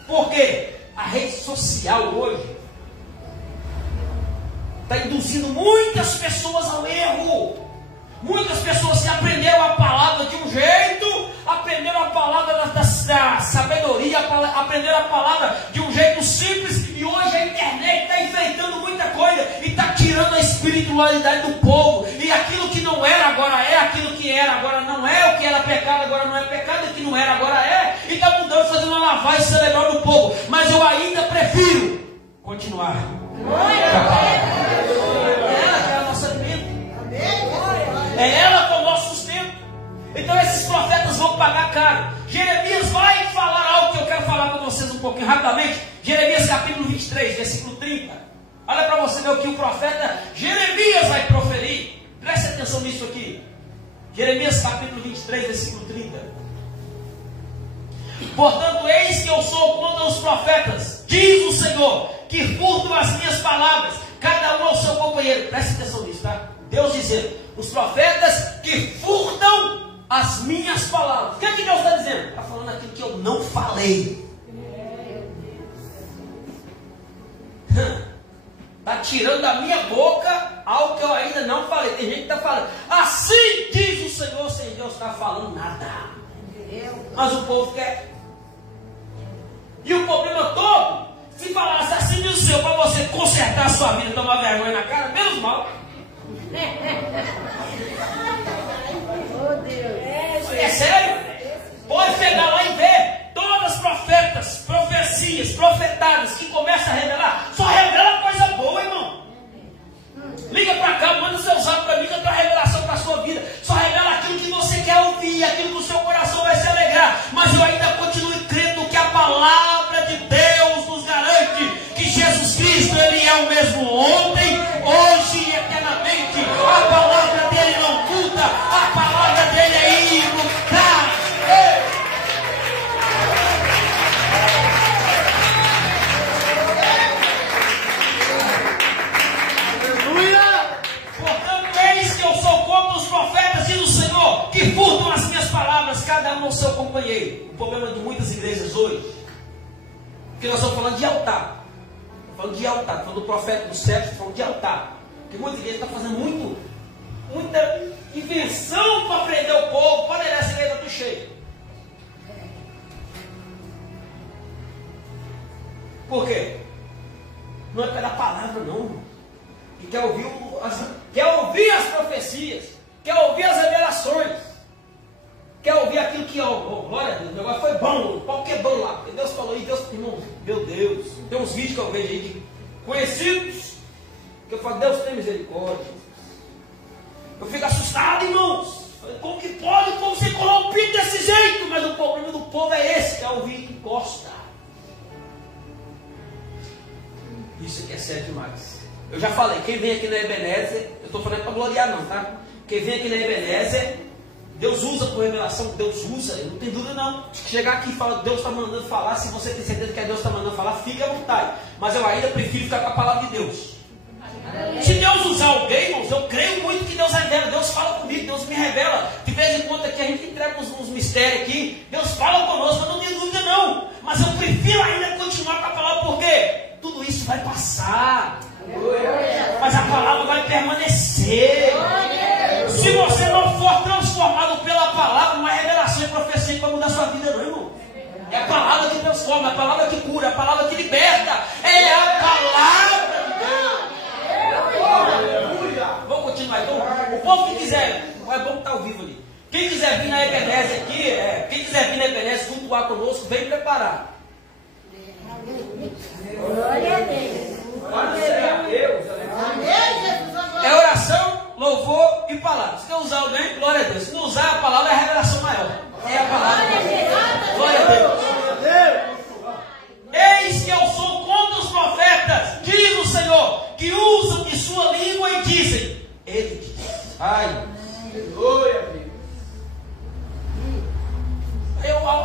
Porque a rede social hoje está induzindo muitas pessoas ao erro. Muitas pessoas que aprenderam a palavra de um jeito, aprenderam a palavra da sabedoria, aprenderam a palavra de um jeito simples, e hoje a internet está enfeitando muita coisa e está tirando a espiritualidade do povo. E aquilo que não era agora é, aquilo que era agora não é, o que era pecado agora não é pecado, o que não era agora é, e está mudando, fazendo uma lavagem cerebral do povo. Mas eu ainda prefiro continuar. Ela é o nosso alimento. É ela que é o nosso sustento. Então esses profetas vão pagar caro. Jeremias vai falar algo que eu quero falar com vocês um pouquinho rapidamente. Jeremias capítulo 23, versículo 30. Olha para você ver o que o profeta Jeremias vai proferir. Preste atenção nisso aqui. Jeremias capítulo 23, versículo 30. Portanto, eis que eu sou contra os profetas, diz o Senhor, que furtam as minhas palavras, cada um ao seu companheiro. Preste atenção nisso, tá? Deus dizendo, os profetas que furtam as minhas palavras. O que é que Deus está dizendo? Está falando aquilo que eu não falei. Está tirando da minha boca algo que eu ainda não falei. Tem gente que está falando, assim diz o Senhor, sem Deus estar falando nada. Mas o povo quer. E o problema todo, se falasse assim diz o Senhor, para você consertar a sua vida, tomar vergonha na cara, menos mal. É sério? Pode pegar lá e ver todas as profetas, profecias, profetadas que começam a revelar, só revela coisa boa, irmão. Liga para cá, manda o seu zap para mim que eu tenho uma revelação para a sua vida. Só revela aquilo que você quer ouvir, aquilo que o seu coração vai se alegrar. Mas eu ainda continuo crendo que a palavra de Deus nos garante que Jesus Cristo, Ele é o mesmo ontem, hoje e eternamente. A palavra dele não muda, a palavra dele é imutável. Aleluia! Portanto, eis que eu sou como os profetas, diz o Senhor, que furtam as minhas palavras, cada um ao seu companheiro. O problema de muitas igrejas hoje, porque nós estamos falando de altar. Falando de altar, falando do profeta do século, falando de altar. Porque muitas igrejas estão fazendo muita invenção para prender o povo, para essa igreja do cheio. Por quê? Não é pela palavra, não. Que quer ouvir as profecias, quer ouvir as revelações, quer ouvir aquilo que, glória a Deus, o negócio foi bom, o pau quebrou lá, porque Deus falou, e Deus, irmão, meu Deus, tem uns vídeos que eu vejo aí de conhecidos, que eu falo, Deus tem misericórdia. Eu fico assustado, irmãos. Como que pode o povo ser corrompido desse jeito? Mas o problema do povo é esse, que é ouvir que gosta. Isso aqui é sério demais. Eu já falei, quem vem aqui na Ebenezer, eu estou falando para gloriar não, tá? Quem vem aqui na Ebenezer, Deus usa por revelação, Deus usa, eu não tenho dúvida não. Chegar aqui e falar, Deus está mandando falar, se você tem certeza que é Deus está mandando falar, fique à vontade. Mas eu ainda prefiro ficar com a palavra de Deus. Se Deus usar alguém, irmãos, eu creio muito que Deus revela. Deus fala comigo, Deus me revela. De vez em quando aqui a gente entrega uns mistérios aqui. Deus fala conosco, eu não tenho dúvida não. Mas eu prefiro ainda continuar com a palavra, porque tudo isso vai passar. Mas a palavra vai permanecer. Se você não for transformado pela palavra, não é revelação e profecia que vai mudar a sua vida não, irmão. É a palavra que transforma, é a palavra que cura, é a palavra que liberta. É a palavra de Deus. Vamos continuar então. O povo que quiser, é bom que está ao vivo ali. Quem quiser vir na Ebenezer aqui, quem quiser vir na Ebenezer cultuar conosco, vem preparar. Glória a Deus. É oração, louvor e palavra. Se não usar alguém, glória a Deus. Se não usar a palavra, é a revelação maior. É a palavra. Glória a Deus. Eis que eu sou contra os profetas, diz o Senhor, que usam de sua língua e dizem. Ele diz. Ai.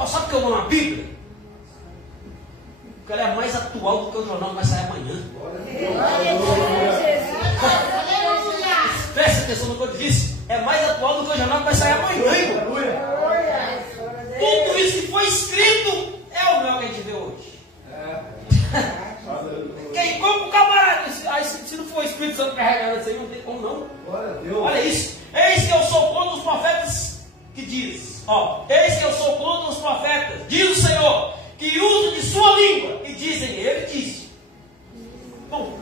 Sabe o que eu vou na Bíblia? Porque ela é mais atual do que o jornal que vai sair amanhã. Presta atenção no que eu disse. É mais atual do que o jornal que vai sair amanhã, irmão. Tudo isso que foi escrito é o meu que a gente vê hoje. Quem compra o camarada? Aí, se não for o Espírito Santo carregado isso aí, não tem como não. Olha isso. Eis que eu sou contra os profetas que diz. Eis que eu sou contra os profetas, diz o Senhor, que usam de sua língua e dizem, ele disse. Bom,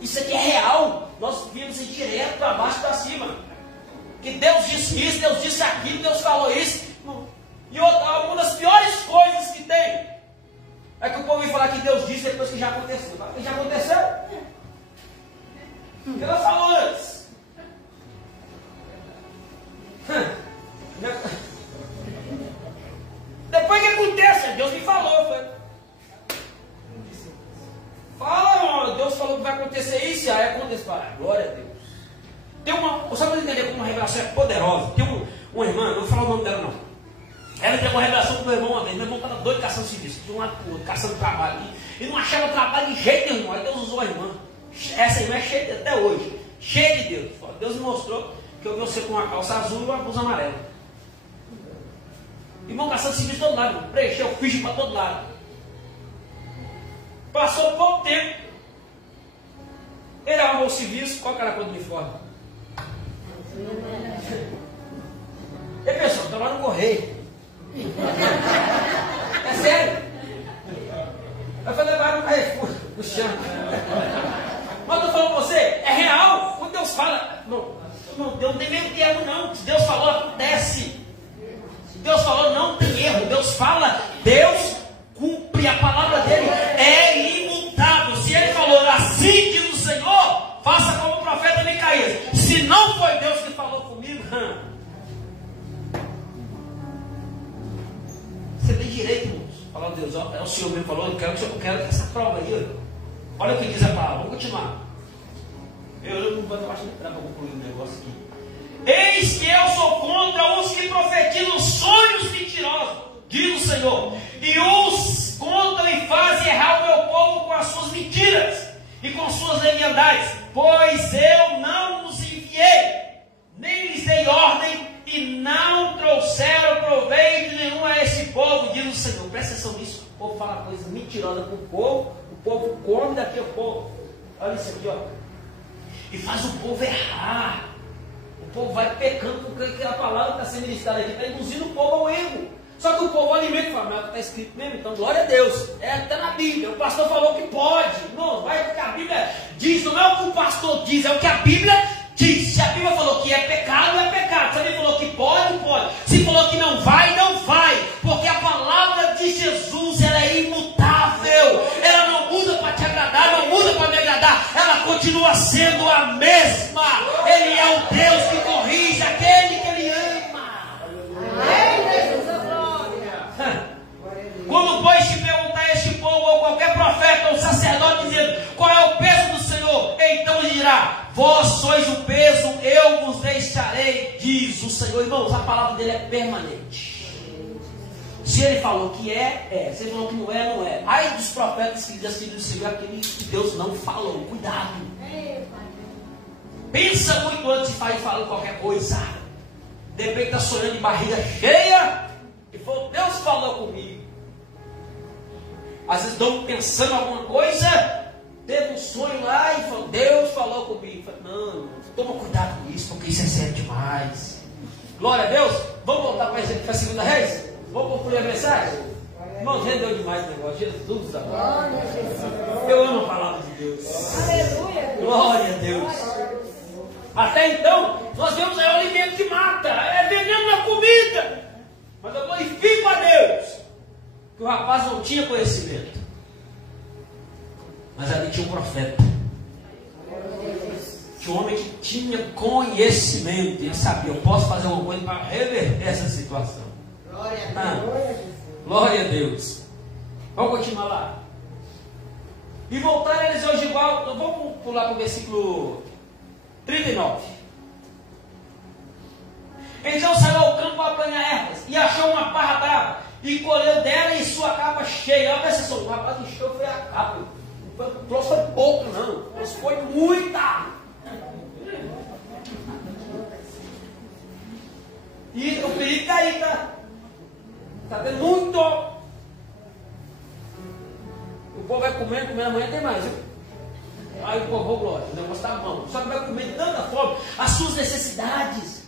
isso aqui é real. Nós vimos isso direto para baixo e para cima. Que Deus disse isso, Deus disse aquilo, Deus falou isso. E uma das piores coisas que tem é que o povo vem falar que Deus disse depois que já aconteceu. Mas já aconteceu? O que ela falou antes? Depois que acontece, Deus me falou. Fala, irmão, Deus falou que vai acontecer isso e aí acontece. Glória a Deus. Tem uma, só para entender como uma revelação é poderosa. Tem uma irmã, não vou falar o nome dela não. Ela teve uma revelação com o meu irmão uma vez. Meu irmão estava doido caçando serviço, de um lado para o outro, caçando trabalho. E não achava trabalho de jeito nenhum. Aí Deus usou a irmã. Essa irmã é cheia até hoje. Cheia de Deus. Deus me mostrou que eu vi você com uma calça azul e uma blusa amarela. Irmão caçando serviço de todo lado. Preencheu ficha para todo lado. Passou pouco tempo. Ele arrumou o serviço. Qual que era a cor do uniforme? Ele pensou, estava lá no correio. É sério? Eu falei, vai no Carrefour, no chão. Mas eu estou falando para você, é real. Quando Deus fala, não, Deus não tem meio termo não. Se Deus falou, acontece. Se Deus falou, não tem erro. Deus fala, Deus cumpre a palavra dele. É imutável. Se ele falou, assim diz o Senhor, faça como o profeta Micaías. Se não foi Deus que falou comigo, você tem direito, irmãos. Falar, Deus, é o Senhor mesmo falou, eu quero essa prova aí. Olha o que diz a palavra, vamos continuar. Eu não vou acho que para concluir o negócio aqui. Eis que eu sou contra os que profetizam sonhos mentirosos, diz o Senhor, e os contam e fazem errar o meu povo com as suas mentiras e com suas leviandades, pois eu não os enviei, nem lhes dei ordem, e não trouxeram proveito nenhum a esse povo, diz o Senhor. Presta atenção nisso. O povo fala coisa mentirosa para o povo come daqui a pouco. Olha isso aqui, ó. E faz o povo errar. O povo vai pecando porque a palavra está sendo ministrada aqui, está induzindo o povo ao erro. Só que o povo alimenta e fala, mas está escrito mesmo, então glória a Deus. Está na Bíblia. O pastor falou que pode. Não, vai porque a Bíblia diz, não é o que o pastor diz, é o que a Bíblia diz. Se a Bíblia falou que é pecado, é pecado. Se a Bíblia falou que pode, pode. Se falou que não vai, não vai. Porque a palavra de Jesus, ela é imutável. Ela não muda para te agradar, não muda para me agradar. Ela continua sendo a mesma. Ele é o Deus que corrige aquele que Ele ama. Quando, pois, te perguntar a este povo ou qualquer profeta ou sacerdote dizendo qual é o peso do Senhor, então ele dirá, vós sois o peso, eu vos deixarei, diz o Senhor. Irmãos, a palavra dele é permanente. Se ele falou que é. Se ele falou que não é, não é. Ai dos profetas que decidem seguir aquele que Deus não falou. Cuidado. Pensa muito antes de falar qualquer coisa. De repente está sonhando de barriga cheia e falou, Deus falou comigo. Às vezes estamos pensando alguma coisa, teve um sonho lá e falou, Deus falou comigo. Falei, não, toma cuidado com isso, porque isso é sério demais. Glória a Deus. Vamos voltar para a segunda Reis? Vamos concluir a mensagem? Irmãos, rendeu demais o negócio. Jesus amado. Eu amo a palavra de Deus. Aleluia. Glória a Deus. Até então, nós vemos aí o alimento que mata. É veneno na comida. Mas eu glorifico a Deus que o rapaz não tinha conhecimento. Mas ali tinha um profeta. Tinha um homem que tinha conhecimento. Ele sabia, eu posso fazer alguma coisa para reverter essa situação. Glória a Deus. Vamos continuar lá. E voltar eles hoje igual. Vamos pular para o versículo 39. Então saiu ao campo para apanhar ervas e achou uma parra brava e colheu dela e sua capa cheia. Olha essa só, o rapaz que encheu foi a capa. O troço foi pouco, não. O troço foi muita. E o perigo está aí, tá? Está tendo muito. O povo vai comendo, amanhã tem mais, viu? Aí o povo, glória, o negócio está bom. Só que vai comer de tanta fome, as suas necessidades,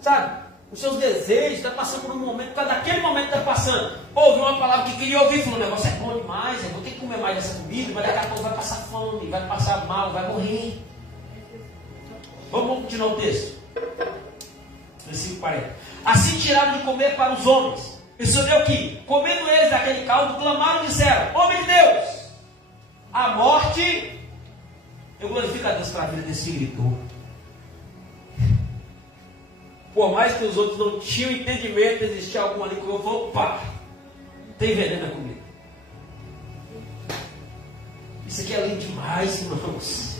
sabe? Os seus desejos, está passando por um momento, está naquele momento está passando. Ouviu uma palavra que queria ouvir, falou, o negócio é bom demais, eu vou ter que comer mais dessa comida, mas daqui a pouco vai passar fome, vai passar mal, vai morrer. Vamos continuar o texto. Versículo 40. Assim tiraram de comer para os homens. E sucedeu que, comendo eles daquele caldo, clamaram e disseram, homem de Deus, a morte, eu glorifico a Deus para a vida desse que gritou. Por mais que os outros não tinham entendimento, existia algum ali que eu vou, opa, tem veneno na comida. Isso aqui é lindo demais, irmãos.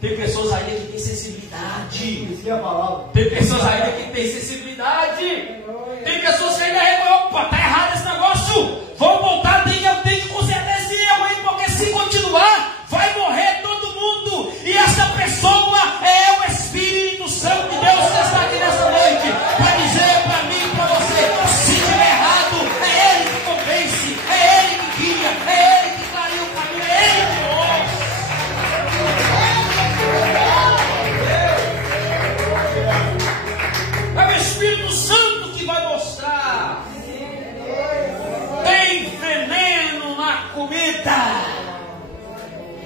Tem pessoas ainda que têm sensibilidade. Tem pessoas ainda que têm sensibilidade. Tem pessoas que ainda reconhecem, opa, está errado esse negócio. Vamos voltar, eu tenho que consertar esse erro aí, porque se continuar, vai morrer todo mundo. E essa pessoa é o Espírito Santo de Deus que está aqui nessa noite. Para dizer para mim e para você, se estiver errado, é Ele que convence, é Ele que guia, é Ele que clareia o caminho, é Ele que mostra. É o Espírito Santo que vai mostrar. Tem veneno na comida.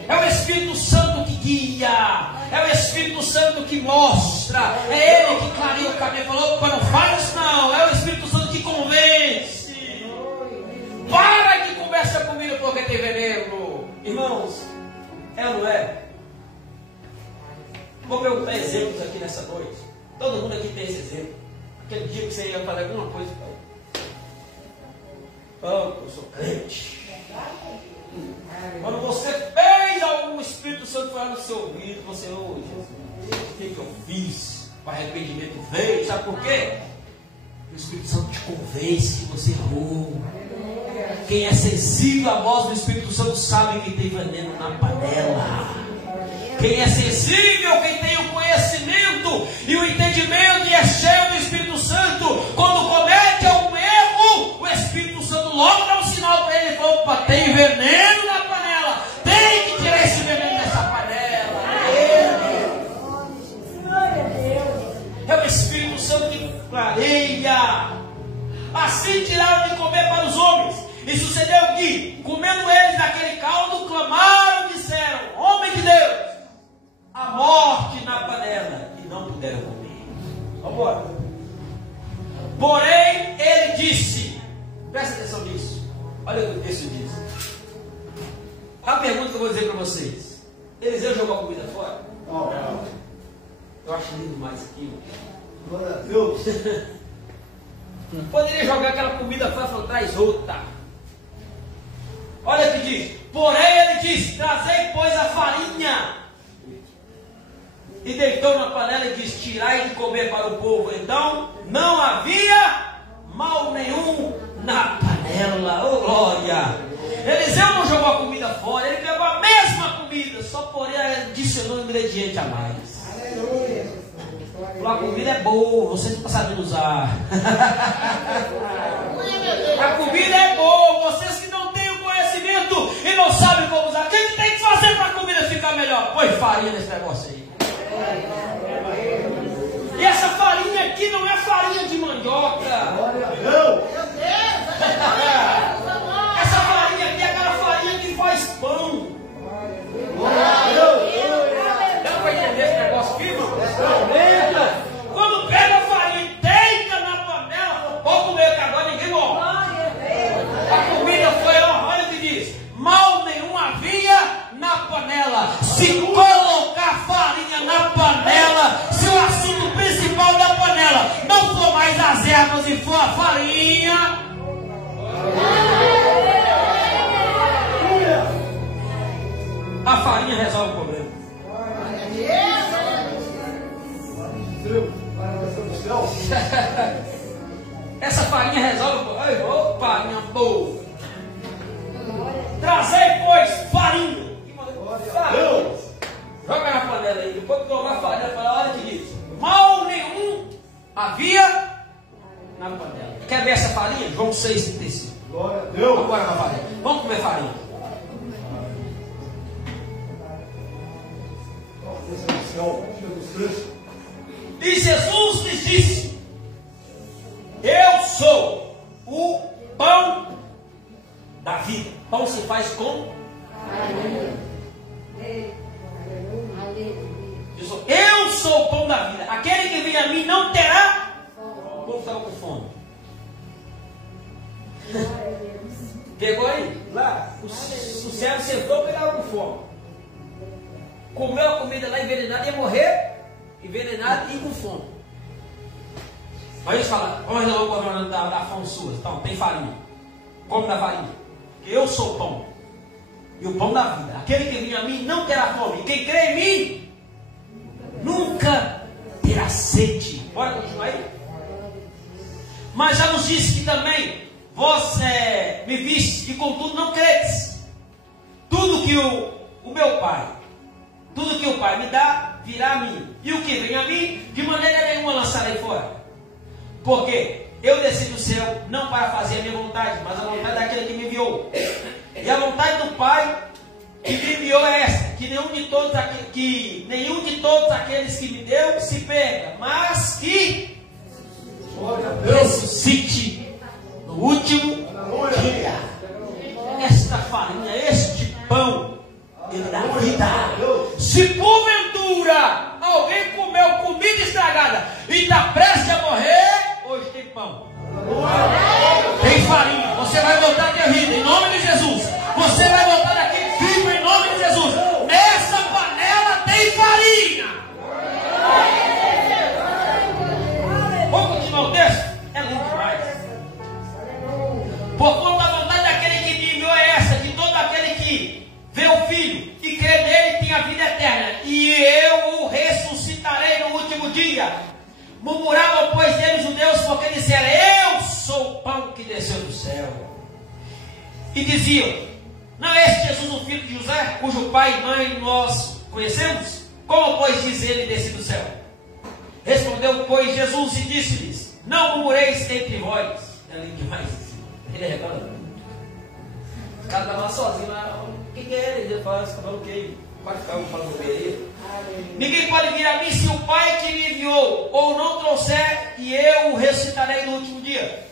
É o Espírito Santo que guia. É o Espírito Santo que mostra. É Ele que clareia o caminho. Falou, opa, não faz isso não. É o Espírito Santo que convence. Para que conversa comigo porque tem veneno. Irmãos, é ou não é? Vou perguntar exemplos aqui nessa noite. Todo mundo aqui tem esse exemplo. Aquele dia que você ia fazer alguma coisa. Oh, eu sou crente. Quando você fez algum, Espírito Santo foi lá no seu ouvido, você, oh Jesus, o que eu fiz? O arrependimento veio, sabe por quê? O Espírito Santo te convence que você errou. Quem é sensível à voz do Espírito Santo sabe que tem veneno na panela. Quem é sensível, quem tem o conhecimento e o entendimento e é cheio do Espírito Santo, quando comete algum erro, o Espírito Santo logo dá um sinal para ele e fala, opa, tem veneno na panela, tem que tirar esse veneno dessa panela. É o Espírito Santo que clareia. Assim tiraram de comer para os homens. E sucedeu que, comendo eles daquele caldo, clamaram e disseram, homem de Deus, a morte na panela, e não puderam comer. Vamos embora. Porém, ele disse, presta atenção nisso, olha o que o texto diz. A pergunta que eu vou dizer para vocês, Eliseu jogou a comida fora? Não. Eu acho lindo demais aquilo. Glória a Deus. Poderia jogar aquela comida fora e falar, traz outra. Olha o que diz, porém ele disse, trazei pois a farinha. E deitou na panela e disse, tirai de comer para o povo. Então, não havia mal nenhum na panela. Oh glória! Eliseu não jogou a comida fora, ele pegou a mesma comida, só porém adicionou um ingrediente a mais. A comida é boa, você não está sabendo usar. A comida é boa, vocês que não têm o conhecimento e não sabem como usar. O que tem que fazer para a comida ficar melhor? Põe farinha nesse negócio aí. E essa farinha aqui não é farinha de mandioca. Não. Essa farinha aqui é aquela farinha que faz pão. Dá para entender esse negócio aqui, irmão? Quando pega a farinha e deita na panela, pode comer, que agora ninguém morre. A comida foi, olha o que diz: mal nenhum havia na panela. Se colocar farinha na panela, se o assunto principal da panela não for mais as ervas e for a farinha, a farinha resolve o problema. Essa farinha resolve o problema. Ô, farinha boa. Trazei, pois, farinha. Joga na panela aí. Depois que jogar a farinha, olha que diz: mal nenhum havia na panela. Quer ver essa farinha? João 6,35. Glória a Deus. Agora na farinha. Vamos comer farinha. E Jesus lhes disse: eu sou o pão da vida. Pão se faz com eu sou o pão da vida. Aquele que vem a mim não terá. O povo estava com fome. Pegou aí? Lá, o servo sentou e pegava com fome. Comeu a comida lá envenenada, ia morrer envenenado e com fome. Aí eles falam: olha o problema da fome sua. Então, tem farinha. Come da farinha. Eu sou o pão. E o pão da vida. Aquele que vem a mim não terá fome. E quem crê em mim nunca terá sede. Bora continuar aí? Mas já nos disse que também vós me viste e contudo não credes. Tudo que o meu Pai, tudo que o Pai me dá, virá a mim. E o que vem a mim, de maneira nenhuma lançarei fora. Porque eu desci do céu não para fazer a minha vontade, mas a vontade daquele que me enviou. E a vontade do Pai que me enviou é esta: que nenhum de todos aqueles que me deu se perca, mas que ressuscite no último dia. Esta farinha, este pão, ele dá vida. Se porventura alguém comeu comida estragada e está prestes a morrer, hoje tem pão, tem farinha. Você vai voltar a ter vida em nome de Jesus. Você vai voltar daqui vivo em nome de Jesus. Nessa panela tem farinha. Vamos continuar o texto? É lindo demais. Por conta da vontade daquele que me enviou é essa: que todo aquele que vê o Filho e crê nele tem a vida eterna, e eu o ressuscitarei no último dia. Murmuravam, pois, dele os judeus, porque disseram: eu sou o pão que desceu do céu. E diziam: não é este Jesus o filho de José, cujo pai e mãe nós conhecemos? Como, pois, diz ele desce do céu? Respondeu, pois, Jesus e disse-lhes: não murmureis entre vós. É lindo demais. Ele é reclamado. O cara estava lá sozinho lá. O que é ele? Ele fala: você está falando o quê? Pode ficar falando ele. Ninguém pode vir a mim se o Pai que me enviou ou não trouxer, e eu o ressuscitarei no último dia.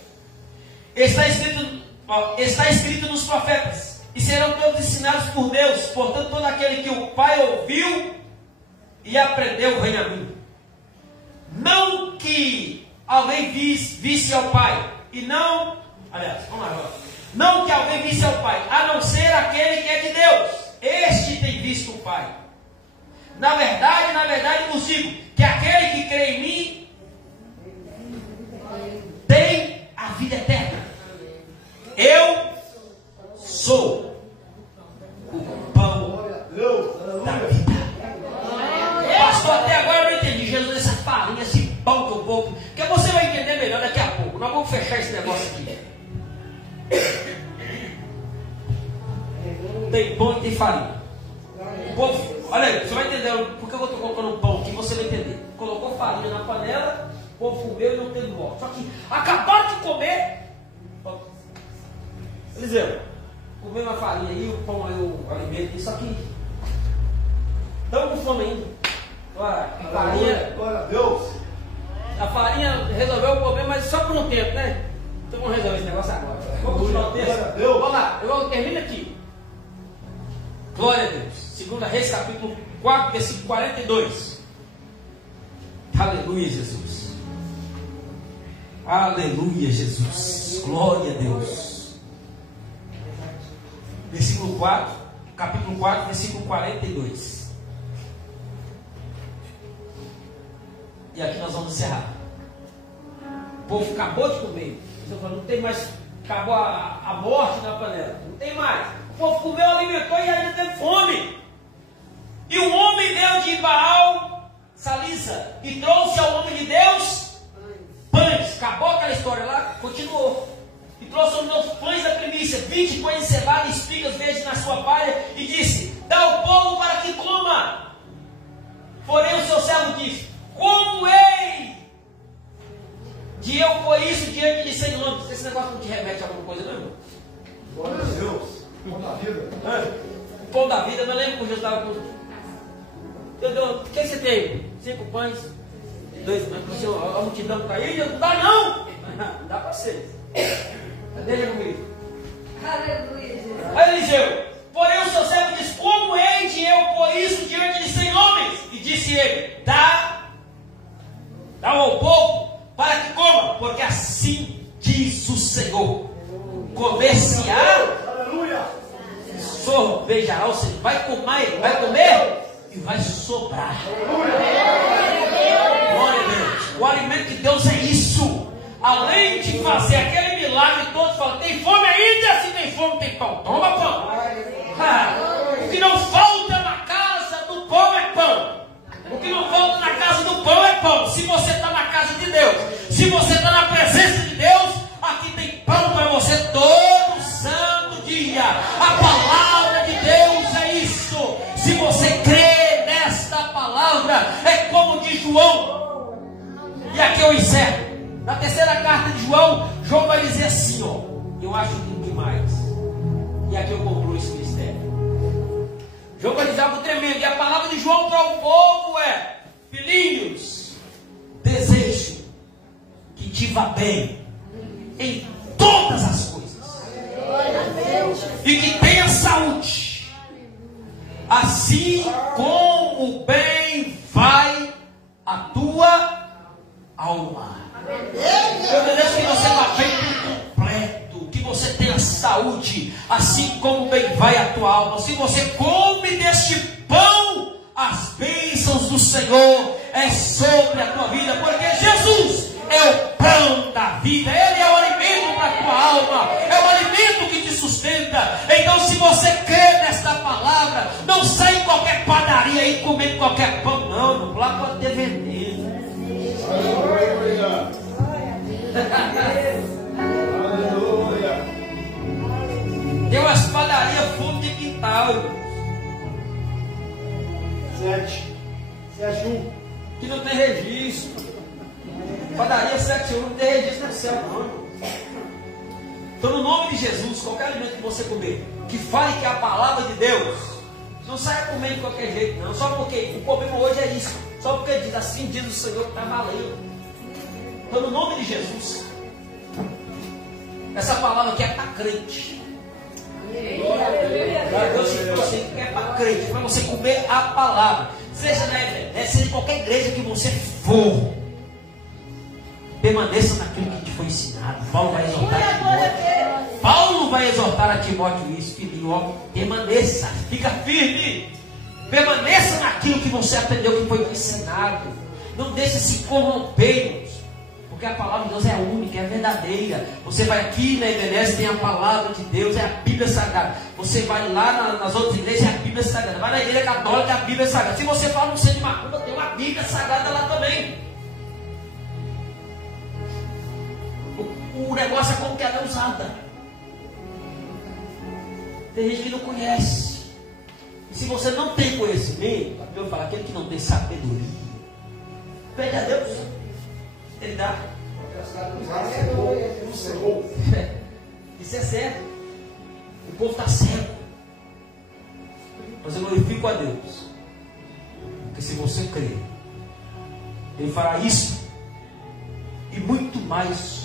Está escrito nos profetas: e serão todos ensinados por Deus. Portanto, todo aquele que o Pai ouviu e aprendeu, vem a mim. Não que alguém visse ao Pai, e não, aliás, vamos lá agora. Não que alguém visse ao Pai, a não ser aquele que é de Deus. Este tem visto o Pai. Na verdade vos digo que aquele que crê em mim tem a vida eterna. Eu sou o pão da vida. Pastor, até agora eu não entendi. Jesus, essa farinha, esse pão que eu vou, que você vai entender melhor daqui a pouco. Nós vamos fechar esse negócio aqui. Tem pão e tem farinha. O povo, olha aí, você vai entender porque eu estou colocando pão aqui, você vai entender. farinha na panela, o povo comeu e não teve morte. Só que acabaram de comer. Eliseu, comeu uma farinha aí, o pão aí, o alimento, isso aqui. Estamos com fome ainda. A farinha resolveu o problema, mas só por um tempo, né? Então vamos resolver esse negócio agora. Vamos continuar o texto. Vamos lá, eu termino aqui. Glória a Deus. 2 Reis, capítulo 4, versículo 42. Aleluia, Jesus. Aleluia, Jesus. Glória a Deus. Versículo 4, capítulo 4, versículo 42. E aqui nós vamos encerrar. O povo acabou de comer. Não tem mais. Acabou a morte na panela. Não tem mais. O povo comeu, alimentou e ainda teve fome. E o homem veio de Baal Salisa e trouxe ao homem de Deus pães. Acabou aquela história lá, continuou. E trouxe aos meus pães da primícia, 20 pães de cevada e espigas verdes na sua palha, e disse: dá ao povo para que coma. Porém o seu servo disse: como hei de eu pôr isso diante de 100 homens? Esse negócio não te remete a alguma coisa, não, irmão? Glória a Deus. Pão da vida. O pão da vida, eu lembro que eu estava com. O que você tem? 5 pães, 2 pães. A multidão está aí, não dá não! Não dá para vocês. Deixa comigo. Aleluia, Jesus. Aí Eliseu: porém o seu servo diz: como hei de eu pôr isso diante de 100 homens? E disse ele: dá ao povo para que coma, porque assim diz o Senhor: comer-se-á, sorvejará, ou seja, vai comer e vai sobrar. Glória a Deus. O alimento de Deus é isso. Além de fazer aquele milagre todo, fala: tem fome ainda? Se tem fome, tem pão. Toma pão. O que não falta na casa do pão é pão. O que não falta na casa do pão é pão. Se você está na casa de Deus, se você está na presença de Deus, aqui tem pão para você todo santo dia. A palavra de Deus é isso. Se você crê nesta palavra, é como diz João. E aqui eu encerro. Na terceira carta de João, João vai dizer assim, ó. Eu acho lindo demais. E aqui eu concluo esse mistério. João vai dizer algo tremendo. E a palavra de João para o povo é: filhinhos, desejo que te vá bem em todas as coisas, e que tenha saúde, assim como bem vai a tua alma. Eu desejo que você vá bem por completo, que você tenha saúde, assim como bem vai a tua alma. Se você come deste pão, as bênçãos do Senhor é sobre a tua vida, porque Jesus é o pão da vida. Ele é o alimento para a tua alma, é o alimento que te sustenta. Então, se você crê nesta palavra, não sai em qualquer padaria e comer qualquer pão, não. Lá pode ter veneno. Aleluia. Tem umas padarias fundo de quintal, 7-1. que não tem registro. Padaria 7-1 não tem registro no céu, não. Então, no nome de Jesus, qualquer alimento que você comer, que fale que é a palavra de Deus, não saia comendo de qualquer jeito, não. Só porque o problema hoje é isso. Só porque diz assim, diz o Senhor, que está valendo. Então, no nome de Jesus, essa palavra aqui é para crente. Você é para crente, para você comer a palavra. Seja na igreja, seja em qualquer igreja que você for, permaneça naquilo que te foi ensinado. Paulo vai exortar a Timóteo. Paulo vai exortar a Timóteo isso, filhinho, ó, permaneça, fica firme. Permaneça naquilo que você aprendeu, que foi ensinado. Não deixe se corromper. Porque a palavra de Deus é única, é verdadeira. Você vai aqui na Ebenezer, tem a palavra de Deus, é a Bíblia Sagrada. Você vai lá nas outras igrejas, é a Bíblia Sagrada. Vai na igreja católica, é a Bíblia Sagrada. Se você fala no centro de macumba, tem uma Bíblia Sagrada lá também. O negócio é como que ela é usada. Tem gente que não conhece. E se você não tem conhecimento, eu falo, aquele que não tem sabedoria, Pede a Deus, Ele dá. Isso é certo. O povo está cego. Mas eu glorifico a Deus, porque se você crer, Ele fará isso e muito mais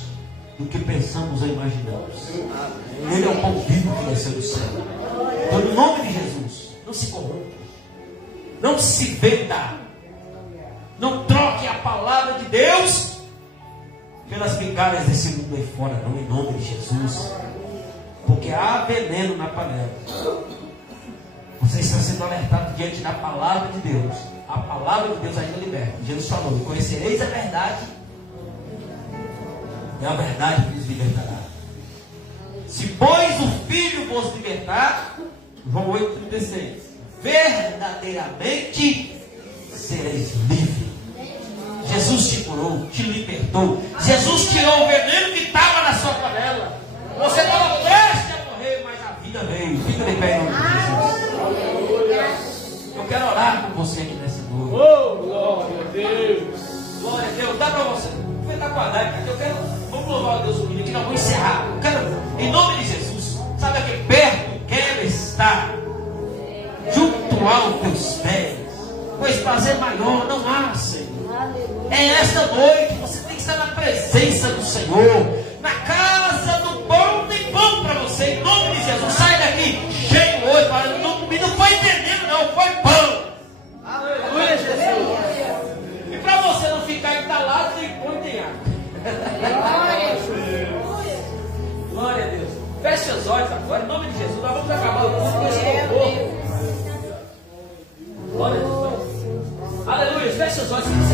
do que pensamos ou imaginamos. Ele é o pão vivo que desceu do céu. Então, no nome de Jesus, não se corrompa, não se venda, não troque a palavra de Deus pelas migalhas desse mundo aí fora, não, em nome de Jesus, porque há veneno na panela. Você está sendo alertado diante da palavra de Deus. A palavra de Deus ainda liberta. Jesus falou: conhecereis a verdade, e a verdade vos libertará. Se pois o Filho vos libertar, João 8,36, verdadeiramente sereis livres. Jesus te curou, te libertou. Jesus tirou o veneno que estava na sua panela. Você estava prestes a morrer, mas a vida veio. Fica de pé em nome de Jesus. Eu quero orar com você aqui nessa noite. Oh, glória a Deus. Glória a Deus. Dá para você. Vou tentar com a Dai, porque eu quero. Vamos louvar a Deus comigo aqui. Não vou encerrar. Eu quero, em nome de Jesus, sabe aqui perto, quero estar junto aos teus pés. Pois prazer maior não há, Senhor. É esta noite, você tem que estar na presença do Senhor. Na casa do pão tem pão para você. Em nome de Jesus, sai daqui cheio hoje. Não foi entendendo, não, foi pão. Aleluia, Jesus. E para você não ficar entalado, tem pão e tem água. Glória a Deus. Feche os olhos agora, em nome de Jesus. Nós vamos acabar o culto com esse louvor. Glória a Deus. Aleluia. Feche os olhos.